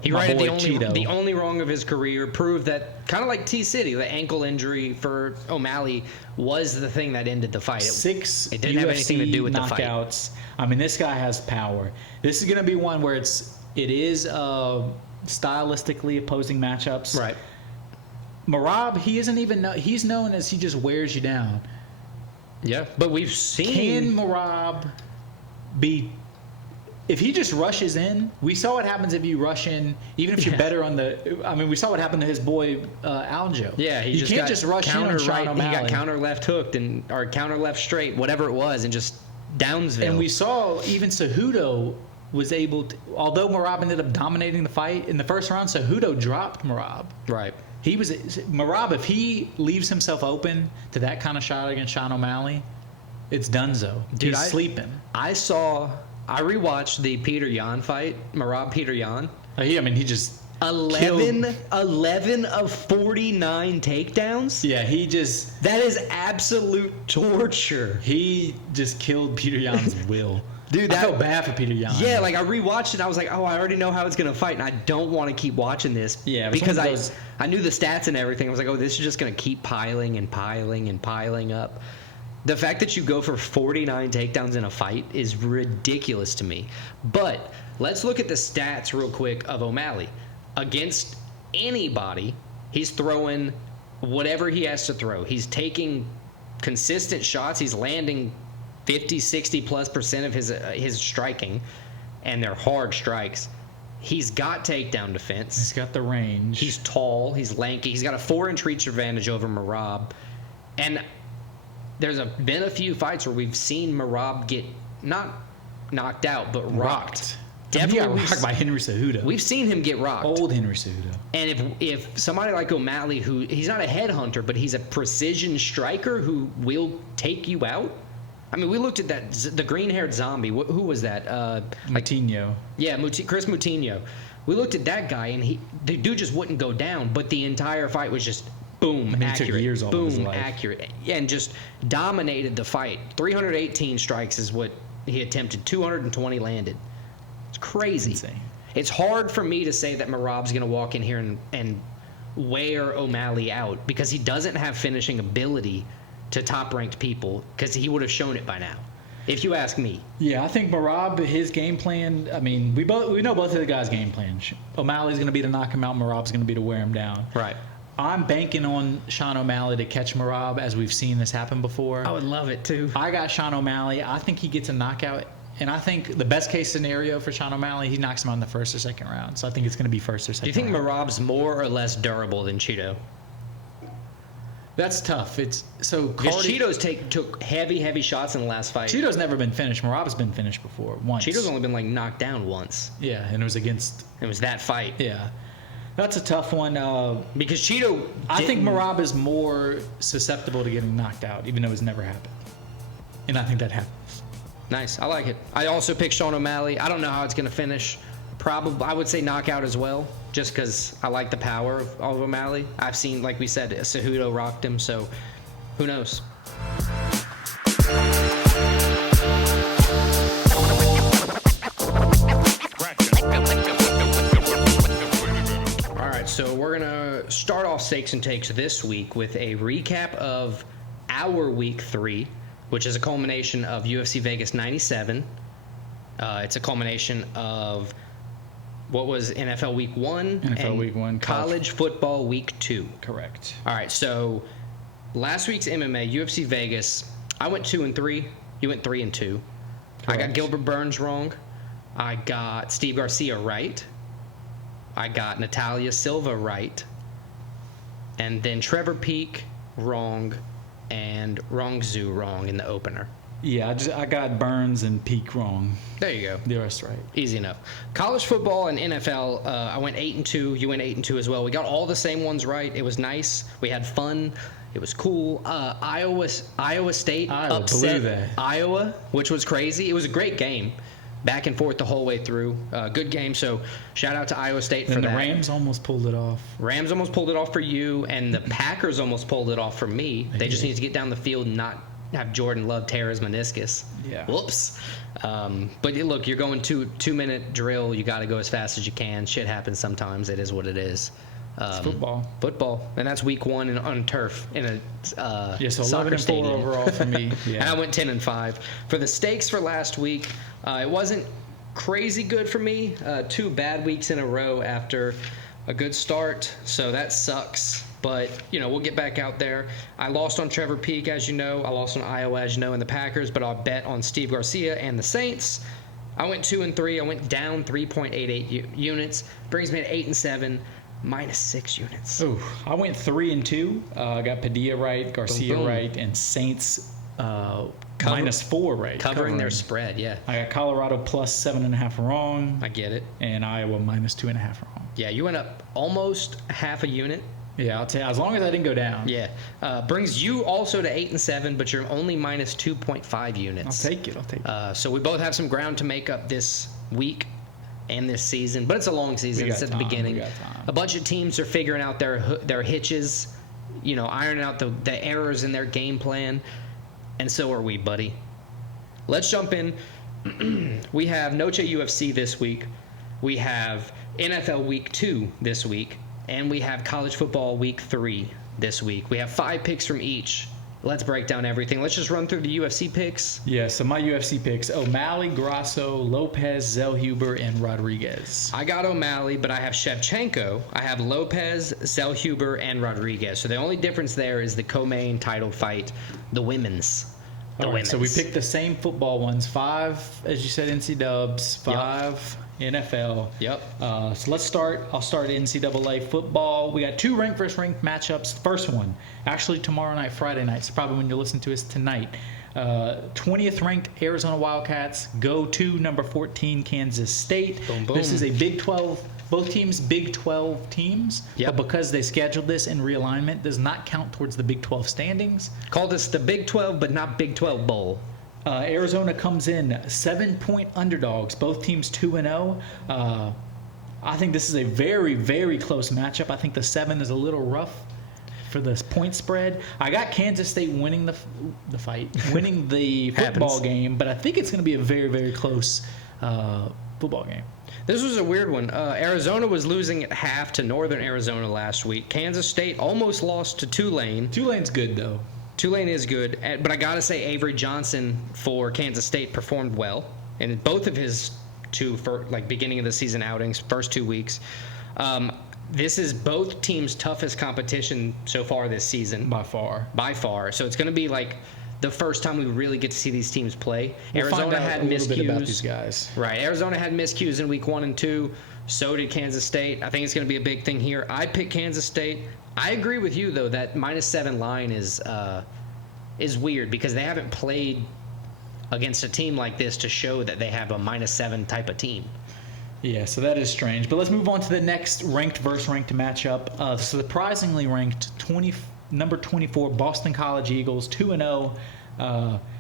He my righted boy the Cheeto. only wrong of his career, proved that, kind of like T-City, the ankle injury for O'Malley was the thing that ended the fight. 6 it didn't have anything to do with the fight. knockouts. I mean, this guy has power. This is going to be one where it is stylistically opposing matchups. Right. Merab, he's known as he just wears you down. Yeah, but we've seen... Can Merab be... If he just rushes in, we saw what happens if you rush in, even if you're better on the... I mean, we saw what happened to his boy, Aljo. Yeah, you can't just rush in on Sean O'Malley. He got counter left hooked or counter left straight, whatever it was, and just Downsville. And we saw even Cejudo was able to... Although Merab ended up dominating the fight in the first round, Cejudo dropped Merab. Right. Merab, if he leaves himself open to that kind of shot against Sean O'Malley, it's donezo. He's sleeping. I rewatched the Peter Yan fight, Merab Peter Yan. He just 11 of 49 takedowns? Yeah, that is absolute torture. He just killed Peter Yan's will. Dude, I felt bad for Peter Yan. Yeah, like I rewatched it. I was like, oh, I already know how it's gonna fight, and I don't want to keep watching this. Yeah, because I knew the stats and everything. I was like, oh, this is just gonna keep piling and piling and piling up. The fact that you go for 49 takedowns in a fight is ridiculous to me. But let's look at the stats real quick of O'Malley. Against anybody, he's throwing whatever he has to throw. He's taking consistent shots. He's landing 50-60+% of his striking, and they're hard strikes. He's got takedown defense. He's got the range. He's tall. He's lanky. He's got a 4-inch reach advantage over Merab. And there's been a few fights where we've seen Merab get not knocked out, but rocked. Definitely rocked by Henry Cejudo. We've seen him get rocked. Old Henry Cejudo. And if somebody like O'Malley, who he's not a headhunter, but he's a precision striker who will take you out. I mean, we looked at the green-haired zombie. Who was that? Moutinho. Yeah, Chris Moutinho. We looked at that guy, and the dude just wouldn't go down, but the entire fight was just boom, accurate. Took years off of his boom, life. accurate. Yeah, and just dominated the fight. 318 strikes is what he attempted. 220 landed. It's crazy. Insane. It's hard for me to say that Merab's going to walk in here and wear O'Malley out because he doesn't have finishing ability to top-ranked people because he would have shown it by now, if you ask me. Yeah, I think Merab, his game plan, I mean, we know both of the guys' game plans. O'Malley's going to be to knock him out. Merab's going to be to wear him down. Right. I'm banking on Sean O'Malley to catch Merab, as we've seen this happen before. I would love it, too. I got Sean O'Malley. I think he gets a knockout. And I think the best case scenario for Sean O'Malley, he knocks him out in the first or second round. So I think it's going to be first or second Do you think round. Merab's more or less durable than Cheeto? That's tough. It's so Because Cardi. Cheetos took heavy shots in the last fight. Cheeto's never been finished. Merab's been finished before once. Cheetos only been like knocked down once. Yeah, and it was against. It was that fight. Yeah, that's a tough one. Because Cheeto, I think Merab is more susceptible to getting knocked out, even though it's never happened. And I think that happens. Nice. I like it. I also picked Sean O'Malley. I don't know how it's going to finish. Probably, I would say knockout as well, just because I like the power of O'Malley. I've seen, like we said, Cejudo rocked him, so who knows? All right, so we're going to start off Steaks and Takes this week with a recap of our Week 3, which is a culmination of UFC Vegas 97. It's a culmination of what was NFL Week 1 and Week 1, college football Week 2. Correct. All right, so last week's MMA, UFC Vegas, I went 2-3. You went 3-2. I got Gilbert Burns wrong. I got Steve Garcia right. I got Natalia Silva right. And then Trevor Peek wrong and Rongzhu wrong in the opener. Yeah, I got Burns and Peak wrong. There you go. The rest right. Easy enough. College football and NFL, I went 8-2. You went 8-2 as well. We got all the same ones right. It was nice. We had fun. It was cool. Iowa State upset Iowa, which was crazy. It was a great game. Back and forth the whole way through. Good game. So shout out to Iowa State for that. And the Rams almost pulled it off. Rams almost pulled it off for you, and the Packers almost pulled it off for me. They just need to get down the field and not have Jordan Love tear his meniscus. Yeah. Whoops. But look, you're going 2-minute drill. You got to go as fast as you can. Shit happens sometimes. It is what it is. It's football. Football, and that's week 1 on turf in a so soccer 11-4 stadium. overall for me. Yeah. And I went 10-5 for the stakes for last week. It wasn't crazy good for me. 2 bad weeks in a row after a good start, so that sucks. But, we'll get back out there. I lost on Trevor Peek, as you know. I lost on Iowa, as you know, and the Packers. But I'll bet on Steve Garcia and the Saints. I went 2-3. I went down 3.88 units. Brings me to 8-7, -6 units. Oh, I went 3-2. I got Padilla right, Garcia right, and Saints -4 right. Covering their spread, yeah. I got Colorado +7.5 wrong. I get it. And Iowa -2.5 wrong. Yeah, you went up almost half a unit. Yeah, I'll tell you, as long as I didn't go down. Yeah. Brings you also to 8-7, but you're only -2.5 units. I'll take it. So we both have some ground to make up this week and this season, but it's a long season. It's at the beginning. We got time. A bunch of teams are figuring out their hitches, ironing out the errors in their game plan, and so are we, buddy. Let's jump in. We have Noche UFC this week. We have NFL Week 2 this week. And we have college football Week 3 this week. We have 5 picks from each. Let's break down everything. Let's just run through the UFC picks. Yeah, so my UFC picks: O'Malley, Grasso, Lopez, Zellhuber, and Rodriguez. I got O'Malley, but I have Schevchenko. I have Lopez, Zellhuber, and Rodriguez. So the only difference there is the co-main title fight, the women's. So we picked the same football ones. 5, as you said, NC Dubs. 5 NFL. Yep. So let's start. I'll start NCAA football. We got 2 ranked versus ranked matchups. First one, actually tomorrow night, Friday night. So probably when you listen to us tonight. 20th ranked Arizona Wildcats go to number 14 Kansas State. Boom, boom. This is a Big 12. Both teams Big 12 teams. Yep. But because they scheduled this in realignment, does not count towards the Big 12 standings. Call this the Big 12, but not Big 12 Bowl. Arizona comes in 7-point underdogs. Both teams 2-0. I think this is a very, very close matchup. I think the 7 is a little rough for the point spread. I got Kansas State winning the fight, winning the football game, but I think it's going to be a very, very close football game. This was a weird one. Arizona was losing at half to Northern Arizona last week. Kansas State almost lost to Tulane. Tulane's good, though. Tulane is good, but I got to say Avery Johnson for Kansas State performed well in both of his 2 beginning of the season outings, first 2 weeks. This is both teams' toughest competition so far this season. By far. So it's going to be like the first time we really get to see these teams play. We'll Arizona find out had a little miscues. bit about these guys. Right. Arizona had miscues in week 1 and 2. So did Kansas State. I think it's going to be a big thing here. I picked Kansas State. I agree with you though that -7 line is weird because they haven't played against a team like this to show that they have a -7 type of team. Yeah, so that is strange. But let's move on to the next ranked versus ranked matchup. Surprisingly ranked number 24 Boston College Eagles, 2-0,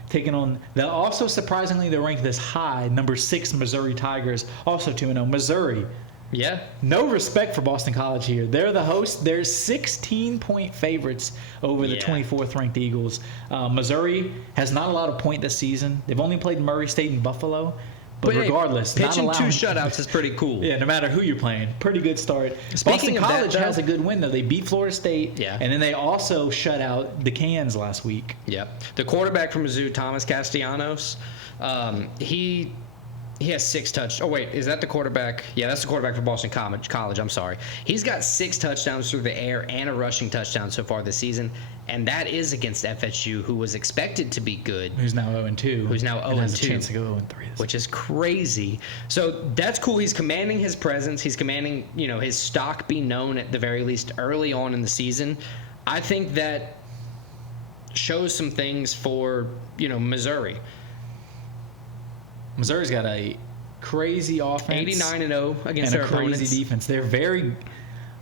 taking on the also surprisingly they're ranked this high, number 6 Missouri Tigers, also 2-0. Missouri. Yeah. No respect for Boston College here. They're the host. They're 16-point favorites over the 24th ranked Eagles. Missouri has not allowed a point this season. They've only played Murray State and Buffalo. But regardless, pitching not 2 shutouts is pretty cool. Yeah, no matter who you're playing. Pretty good start. Speaking Boston of College that, though, has a good win, though. They beat Florida State, Yeah. and then they also shut out the Cans last week. Yep. The quarterback from Mizzou, Thomas Castellanos, he has 6 touchdowns. Oh, wait, is that the quarterback? Yeah, that's the quarterback for Boston College. I'm sorry. He's got 6 touchdowns through the air and a rushing touchdown so far this season, and that is against FSU, who was expected to be good. Who's now 0-2. Who's now 0-2. Has a chance to go 0-3. Which is crazy. So that's cool. He's commanding his presence. He's commanding, his stock be known at the very least early on in the season. I think that shows some things for, Missouri. Missouri's got a crazy offense. 89-0 against their and a crazy opponents. defense. They're very.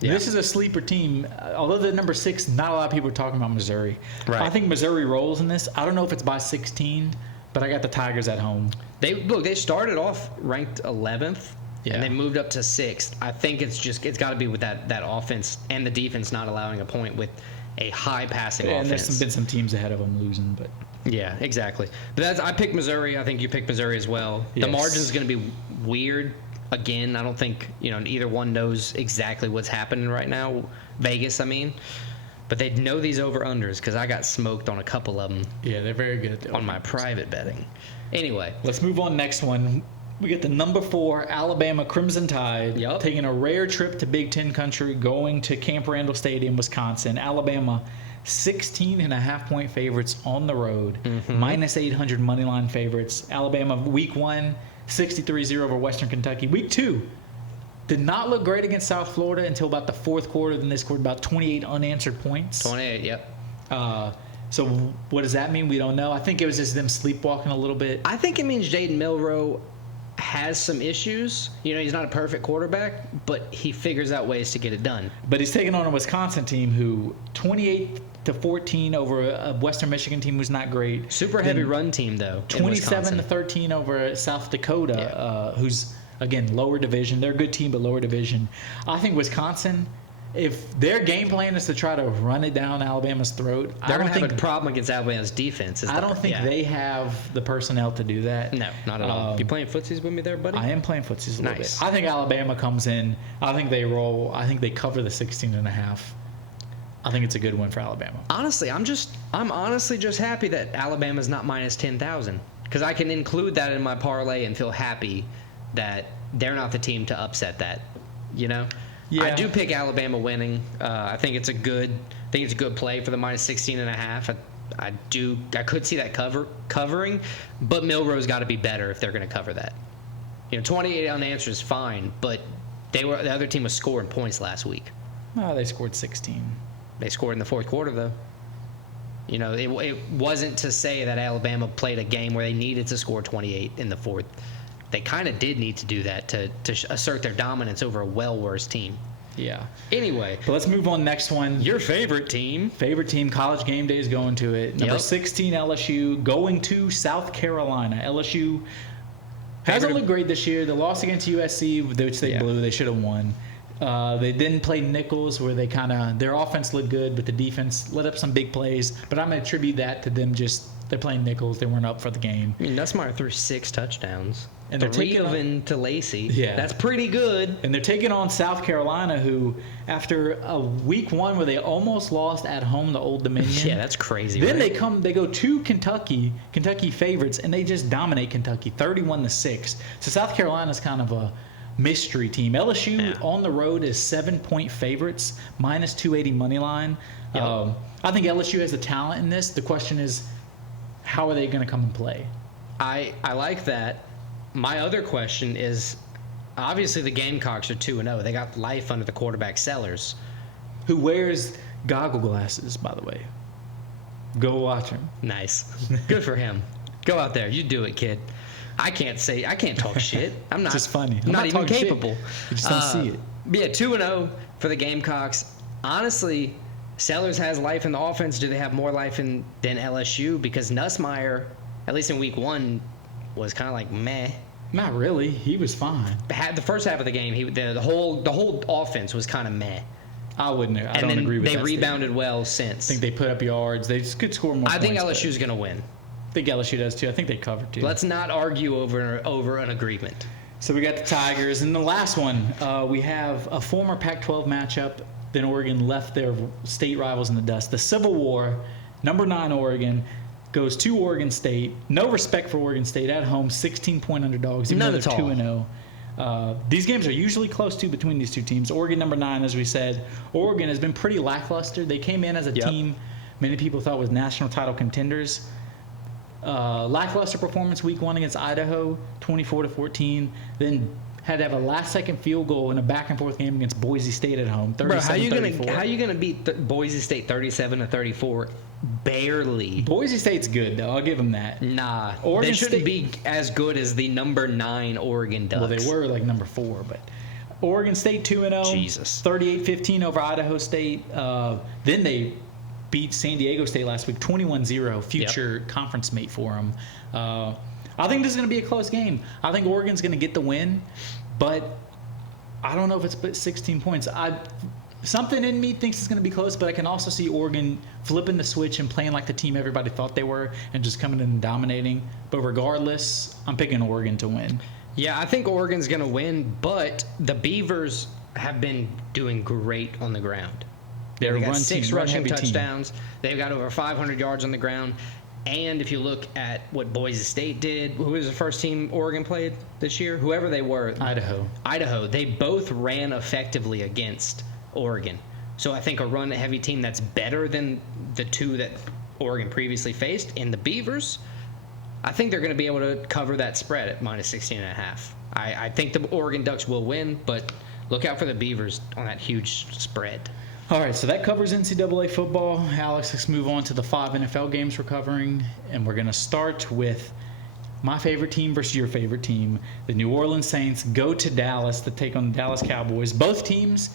Yeah. This is a sleeper team. Although they're number 6, not a lot of people are talking about Missouri. Right. I think Missouri rolls in this. I don't know if it's by 16, but I got the Tigers at home. They started off ranked 11th. Yeah. And they moved up to 6th. I think it's got to be with that offense and the defense not allowing a point with a high passing offense. And there's been some teams ahead of them losing, but yeah, exactly. But I picked Missouri. I think you picked Missouri as well. Yes. The margin is going to be weird. Again, I don't think either one knows exactly what's happening right now. Vegas, I mean. But they know these over-unders because I got smoked on a couple of them. Yeah, they're very good at the on my private betting. Anyway. Let's move on next one. We get the number 4 Alabama Crimson Tide taking a rare trip to Big Ten country, going to Camp Randall Stadium, Wisconsin. Alabama, 16.5-point favorites on the road, -800 money line favorites. Alabama, week 1, 63-0 over Western Kentucky. Week 2, did not look great against South Florida until about the 4th quarter. Then they scored about 28 unanswered points. 28, yep. So what does that mean? We don't know. I think it was just them sleepwalking a little bit. I think it means Jaden Milroe has some issues. He's not a perfect quarterback, but he figures out ways to get it done. But he's taking on a Wisconsin team who 28-14 over a Western Michigan team who's not great. Super heavy run team though. 27-13 over South Dakota, who's again lower division. They're a good team, but lower division. I think Wisconsin, if their game plan is to try to run it down Alabama's throat, they're going to have a problem against Alabama's defense. I don't think they have the personnel to do that. No, not at all. You playing footsies with me there, buddy? I am playing footsies a little Nice. bit. I think Alabama comes in. I think they roll. I think they cover the 16.5. I think it's a good win for Alabama. Honestly, I'm honestly just happy that Alabama's not minus 10,000 because I can include that in my parlay and feel happy that they're not the team to upset that. Yeah. I do pick Alabama winning. I think it's a good play for the minus 16.5. I could see that covering, but Milroe's got to be better if they're going to cover that. 28 unanswered is fine, but the other team was scoring points last week. Oh, they scored 16. They scored in the 4th quarter though. It wasn't to say that Alabama played a game where they needed to score 28 in the 4th. They kind of did need to do that to assert their dominance over a worse team. Yeah. Anyway. But let's move on next one. Your favorite team. College Game Day is going to it. Number 16 LSU going to South Carolina. LSU hasn't looked great this year. The loss against USC, which they blew, they should have won. They didn't play Nichols, where their offense looked good, but the defense let up some big plays. But I'm going to attribute that to them they're playing Nichols. They weren't up for the game. I mean, Nussmeier threw 6 touchdowns. And they're taking on to Lacey. Yeah. That's pretty good. And they're taking on South Carolina, who, after a week 1 where they almost lost at home to Old Dominion. Yeah, that's crazy. Then right? they go to Kentucky favorites, and they just dominate Kentucky, 31-6. So South Carolina's kind of a mystery team. LSU on the road is 7-point favorites, minus 280 money line. Yep. I think LSU has the talent in this. The question is, how are they going to come and play? I like that. My other question is, obviously the Gamecocks are 2-0. They got life under the quarterback Sellers. who wears goggle glasses, by the way. Go watch him. Nice. Good for him. Go out there. You do it, kid. I can't talk shit. I'm not. Just funny. I'm not even capable. You just don't see it. Yeah, 2-0 for the Gamecocks. Honestly, Sellers has life in the offense. Do they have more life than LSU? Because Nussmeier, at least in week 1, was kind of like meh. Not really. He was fine. The first half of the game, the whole offense was kind of meh. I don't agree with that. And then they statement. rebounded well since. I think they put up yards. They just could score more points. I think LSU's going to win. I think LSU does too. I think they covered too. Let's not argue over an agreement. So we got the Tigers. And the last one, we have a former Pac-12 matchup. Then Oregon left their state rivals in the dust. The Civil War, number 9 Oregon, goes to Oregon State. No respect for Oregon State at home, 16-point underdogs, even though they're 2-0. These games are usually close to between these two teams. Oregon, number 9, as we said. Oregon has been pretty lackluster. They came in as a team many people thought was national title contenders. Lackluster performance week 1 against Idaho, 24-14. Then had to have a last-second field goal in a back-and-forth game against Boise State at home, 37-34. How are you gonna beat Boise State 37-34? Barely. Boise State's good, though. I'll give them that. Nah, Oregon they shouldn't State, be as good as the number 9 Oregon Ducks. well, they were like number 4, but Oregon State 2-0. Jesus. 38-15 over Idaho State. Then they beat San Diego State last week, 21-0, future conference mate for them. I think this is going to be a close game. I think Oregon's going to get the win, but I don't know if it's but 16 points. Something in me thinks it's going to be close, but I can also see Oregon flipping the switch and playing like the team everybody thought they were and just coming in and dominating. But regardless, I'm picking Oregon to win. Yeah, I think Oregon's going to win, but the Beavers have been doing great on the ground. They've got 6 rushing team. touchdowns. They've got over 500 yards on the ground. And if you look at what Boise State did, who was the first team Oregon played this year? Whoever they were. Idaho. They both ran effectively against Oregon. So I think a run-heavy team that's better than the 2 that Oregon previously faced. And the Beavers, I think they're going to be able to cover that spread at minus 16.5. I think the Oregon Ducks will win, but look out for the Beavers on that huge spread. All right, so that covers NCAA football. Alex, let's move on to the 5 NFL games we're covering. And we're going to start with my favorite team versus your favorite team. The New Orleans Saints go to Dallas to take on the Dallas Cowboys. Both teams,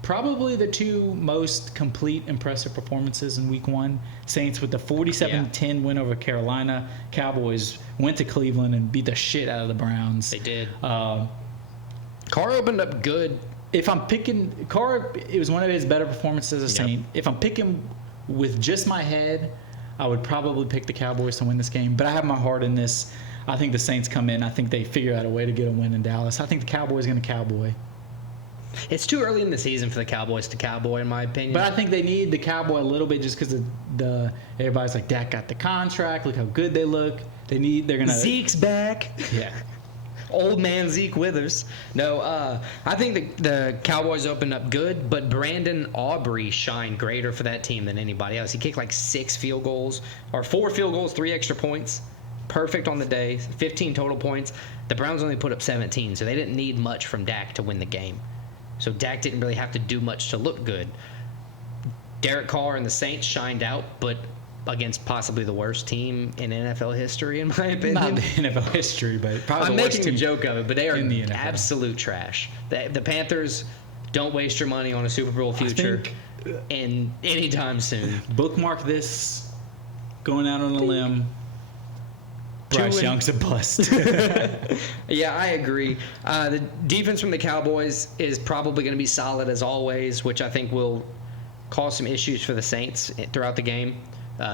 probably the 2 most complete, impressive performances in week 1. Saints with the 47-10 win over Carolina. Cowboys went to Cleveland and beat the shit out of the Browns. They did. Carr opened up good. If I'm picking Carr, it was one of his better performances as a Saint. If I'm picking with just my head, I would probably pick the Cowboys to win this game. But I have my heart in this. I think the Saints come in. I think they figure out a way to get a win in Dallas. I think the Cowboys are going to cowboy. It's too early in the season for the Cowboys to cowboy, in my opinion. But I think they need the cowboy a little bit just because everybody's like, Dak got the contract. Look how good they look. They're gonna. Zeke's back. Yeah. Old man Zeke Withers. No, I think the Cowboys opened up good, but Brandon Aubrey shined greater for that team than anybody else. He kicked like 6 field goals, or 4 field goals, 3 extra points. Perfect on the day, 15 total points. The Browns only put up 17, so they didn't need much from Dak to win the game. So Dak didn't really have to do much to look good. Derek Carr and the Saints shined out, but against possibly the worst team in NFL history, in my opinion. Not the NFL history, but probably I'm the worst making a team joke of it, but they are in the NFL. absolute trash. The Panthers don't waste your money on a Super Bowl future in anytime soon. Bookmark this, going out on a limb. Bryce Young's a bust. Yeah, I agree. The defense from the Cowboys is probably going to be solid as always, which I think will cause some issues for the Saints throughout the game.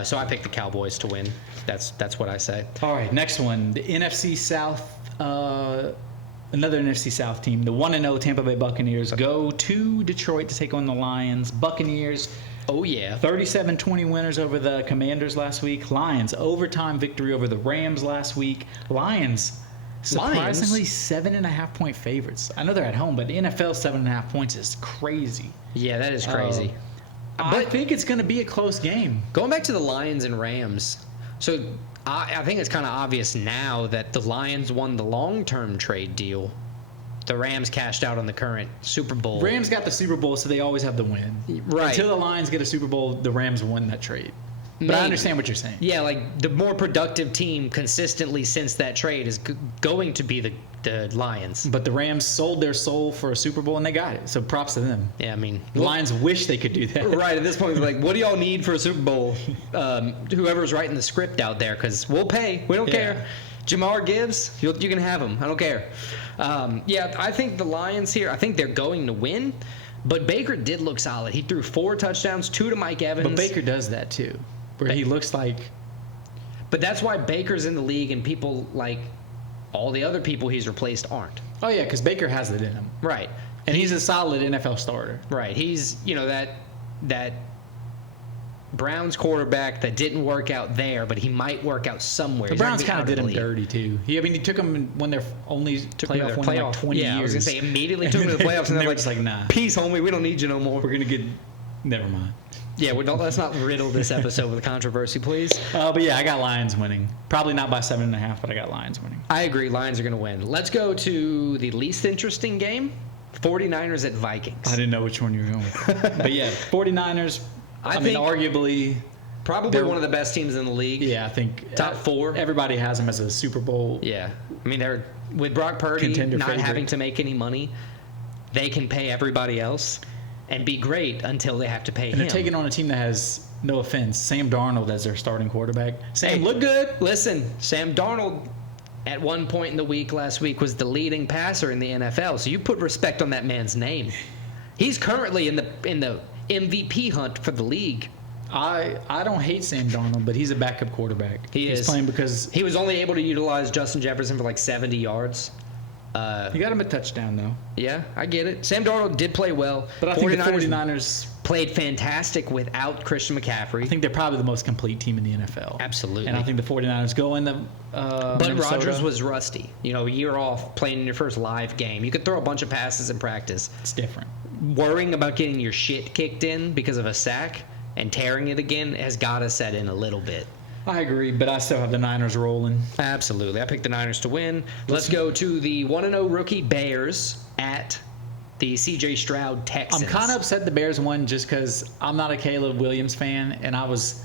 So I pick the Cowboys to win. That's what I say. All right, next one. The NFC South, another NFC South team. The 1-0 Tampa Bay Buccaneers go to Detroit to take on the Lions. Buccaneers, oh yeah, 37-20 winners over the Commanders last week. Lions, overtime victory over the Rams last week. Lions, surprisingly 7.5-point favorites. I know they're at home, but the NFL 7.5 points is crazy. Yeah, that is crazy. I think it's going to be a close game. Going back to the Lions and Rams, so I think it's kind of obvious now that the Lions won the long-term trade deal the Rams cashed out on the current Super Bowl. Rams got the Super Bowl, so they always have the win. Right. Until the Lions get a Super Bowl, the Rams won that trade. But Maybe. I understand what you're saying. Yeah, like the more productive team consistently since that trade is going to be the Lions. But the Rams sold their soul for a Super Bowl, and they got it. So props to them. Yeah, I mean, The Lions wish they could do that. right at this point, we're like, what do y'all need for a Super Bowl? Whoever's writing the script out there, because we'll pay. We don't care. Jamar Gibbs, you can have him. I don't care. Yeah, I think the Lions here, I think they're going to win. But Baker did look solid. He threw 4 touchdowns, 2 to Mike Evans. But Baker does that too, where he looks like. But that's why Baker's in the league, and people like all the other people he's replaced aren't. Oh yeah, because Baker has it in him. Right. And he's a solid NFL starter. Right. He's, that Browns quarterback that didn't work out there, but he might work out somewhere. The He's not Browns gonna kind be of out did him the league. dirty too. He took him when they're only playoff win in like 20 years. I was gonna say immediately took him to the playoffs, and they they're were just like, nah, peace, homie, we don't need you no more. we're gonna get. Never mind. Yeah, let's not riddle this episode with controversy, please. But yeah, I got Lions winning. Probably not by 7.5, but I got Lions winning. I agree. Lions are going to win. Let's go to the least interesting game, 49ers at Vikings. I didn't know which one you were going with. But yeah, 49ers, I mean, think arguably. probably they're one of the best teams in the league. Yeah, I think. Top 4. Everybody has them as a Super Bowl. Yeah. I mean, they're with Brock Purdy Contender not favorite. having to make any money, they can pay everybody else and be great until they have to pay And him. they're taking on a team that has, no offense, Sam Darnold as their starting quarterback. Sam looked good. Listen, Sam Darnold at one point in the week last week was the leading passer in the NFL. So you put respect on that man's name. He's currently in the MVP hunt for the league. I don't hate Sam Darnold, but he's a backup quarterback. He's playing because he was only able to utilize Justin Jefferson for like 70 yards. you got him a touchdown, though. Yeah, I get it. Sam Darnold did play well. But I think the 49ers played fantastic without Christian McCaffrey. I think they're probably the most complete team in the NFL. Absolutely. And I think the 49ers go in the But Minnesota. Rodgers was rusty. A year off playing in your first live game. You could throw a bunch of passes in practice. It's different. Worrying about getting your shit kicked in because of a sack and tearing it again has got to set in a little bit. I agree, but I still have the Niners rolling. Absolutely. I picked the Niners to win. Let's go to the 1-0 rookie Bears at the C.J. Stroud Texans. I'm kind of upset the Bears won just because I'm not a Caleb Williams fan, and I was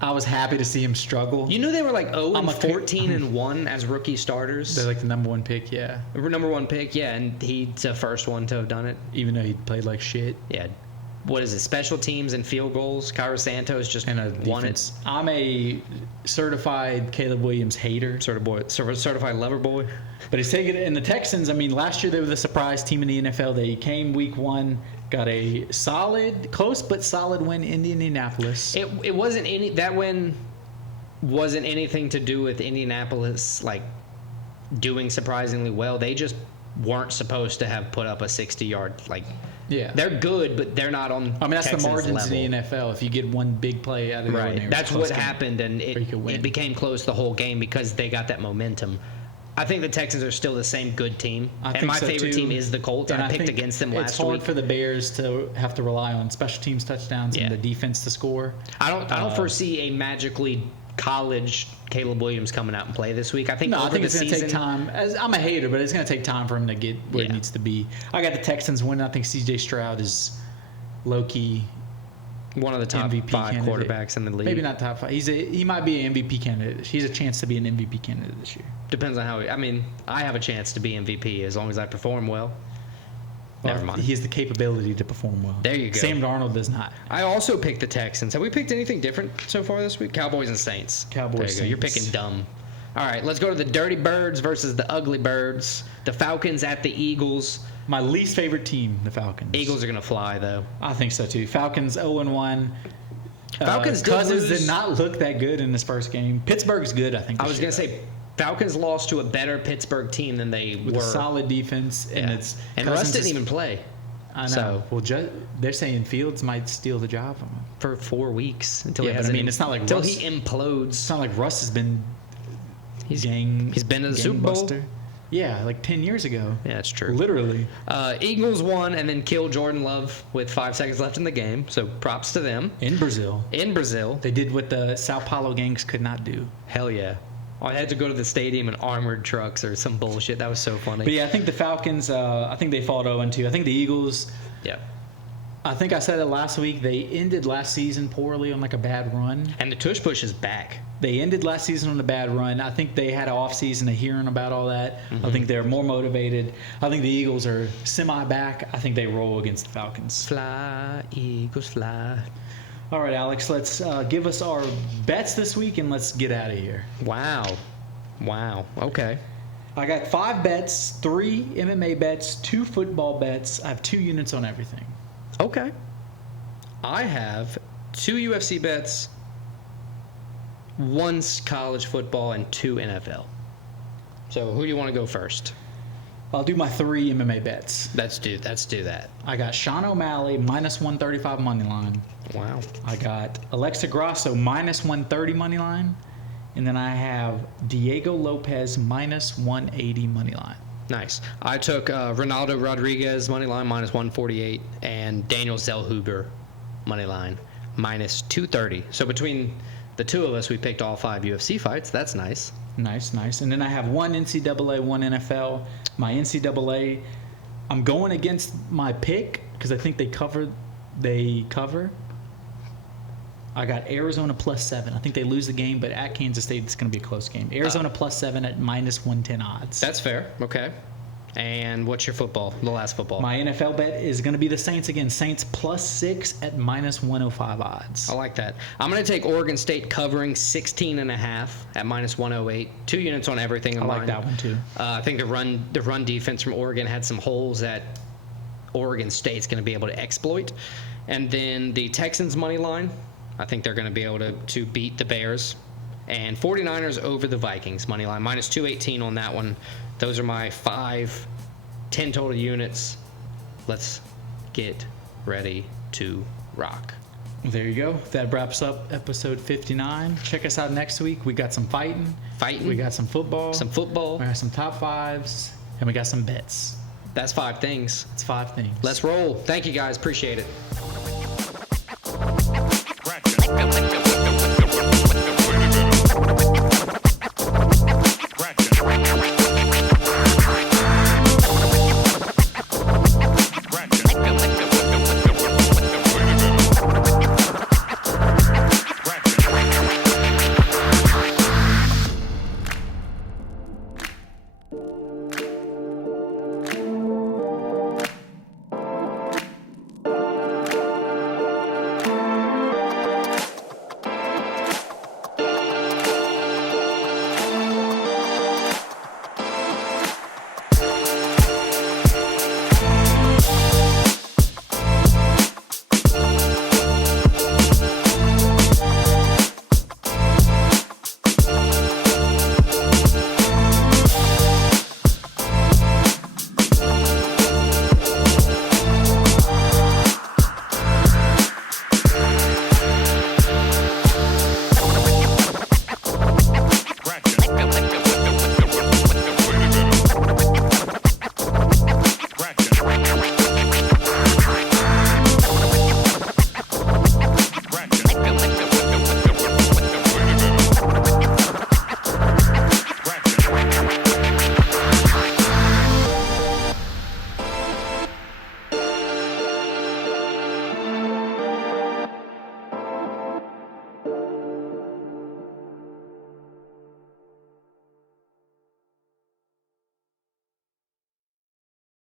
happy to see him struggle. You knew they were like I'm a 0-14-1 as rookie starters. They're like the number 1 pick, yeah. Number 1 pick, yeah, and he's the first one to have done it. Even though he played like shit. Yeah. What is it? Special teams and field goals. Cairo Santos just won it. I'm a certified Caleb Williams hater. Certified lover boy. But he's taking it. And the Texans, I mean, last year they were the surprise team in the NFL. They came week 1, got a close but solid win in Indianapolis. It wasn't that win wasn't anything to do with Indianapolis like doing surprisingly well. They just weren't supposed to have put up a 60-yard like. Yeah, they're good, but they're not on. I mean, that's Texans the margins level. in the NFL. If you get one big play out of the ordinary, That's what happened, and it it became close the whole game because they got that momentum. I think the Texans are still the same good team, and my favorite team is the Colts. And I picked against them last week. It's hard for the Bears to have to rely on special teams touchdowns and the defense to score. I don't foresee a magically college Caleb Williams coming out and play this week. I think it's going to take time. I'm a hater, but it's going to take time for him to get where he needs to be. I got the Texans winning. I think C.J. Stroud is low-key one of the top MVP 5 candidate. quarterbacks in the league. Maybe not top 5. He might be an MVP candidate. He's a chance to be an MVP candidate this year. Depends on how. I have a chance to be MVP as long as I perform well. Never mind. He has the capability to perform well. There you go. Sam Darnold does not. I also picked the Texans. Have we picked anything different so far this week? Cowboys and Saints. Cowboys. There you go. You're picking dumb. All right, let's go to the Dirty Birds versus the Ugly Birds. The Falcons at the Eagles. My least favorite team, the Falcons. Eagles are going to fly, though. I think so, too. Falcons 0-1. Falcons Cousins did not look that good in this first game. Pittsburgh's good, I think. I was going to say Falcons lost to a better Pittsburgh team than they were. With a solid defense. Yeah. And Russ didn't even play. I know. So, well, they're saying Fields might steal the job from him. For 4 weeks until he has it's not like until Russ, he implodes. It's not like Russ has been he's been to the Super Bowl. Yeah, like 10 years ago. Yeah, it's true. Literally. Eagles won and then killed Jordan Love with 5 seconds left in the game. So props to them. In Brazil. They did what the Sao Paulo gangs could not do. Hell yeah. I had to go to the stadium in armored trucks or some bullshit. That was so funny. But yeah, I think the Falcons, I think they fought 0-2. I think the Eagles, Yeah. I think I said it last week, they ended last season poorly on like a bad run. And the tush push is back. They ended last season on a bad run. I think they had an off season of hearing about all that. I think they're more motivated. I think the Eagles are semi-back. I think they roll against the Falcons. Fly, Eagles, fly. All right, Alex, let's give us our bets this week and let's get out of here. Wow. Okay. I got 5 bets, 3 MMA bets, 2 football bets. I have 2 units on everything. Okay. I have 2 UFC bets, 1 college football, and 2 NFL. So who do you want to go first? I'll do my 3 MMA bets. Let's do that. I got Sean O'Malley, minus 135 money line. Wow. I got Alexa Grasso, minus 130 money line. And then I have Diego Lopez, minus 180 money line. Nice. I took Ronaldo Rodriguez money line minus 148 and Daniel Zellhuber money line minus 230. So between the 2 of us, we picked all 5 UFC fights. That's nice. Nice. And then I have 1 NCAA, 1 NFL. My NCAA, I'm going against my pick because I think they cover. I got Arizona plus 7. I think they lose the game, but at Kansas State, it's going to be a close game. Arizona plus 7 at minus 110 odds. That's fair. Okay. And what's your football? The last football. My NFL bet is going to be the Saints again. Saints plus 6 at minus 105 odds. I like that. I'm going to take Oregon State covering 16.5 at minus 108. 2 units on everything. I like that one too. I think the run defense from Oregon had some holes that Oregon State's going to be able to exploit. And then the Texans money line. I think they're going to be able to beat the Bears. And 49ers over the Vikings money line minus 218 on that one. Those are my 5, 10 total units. Let's get ready to rock. There you go. That wraps up episode 59. Check us out next week. We got some fighting. We got some football. We got some top 5s. And we got some bets. That's 5 things. It's 5 things. Let's roll. Thank you guys. Appreciate it.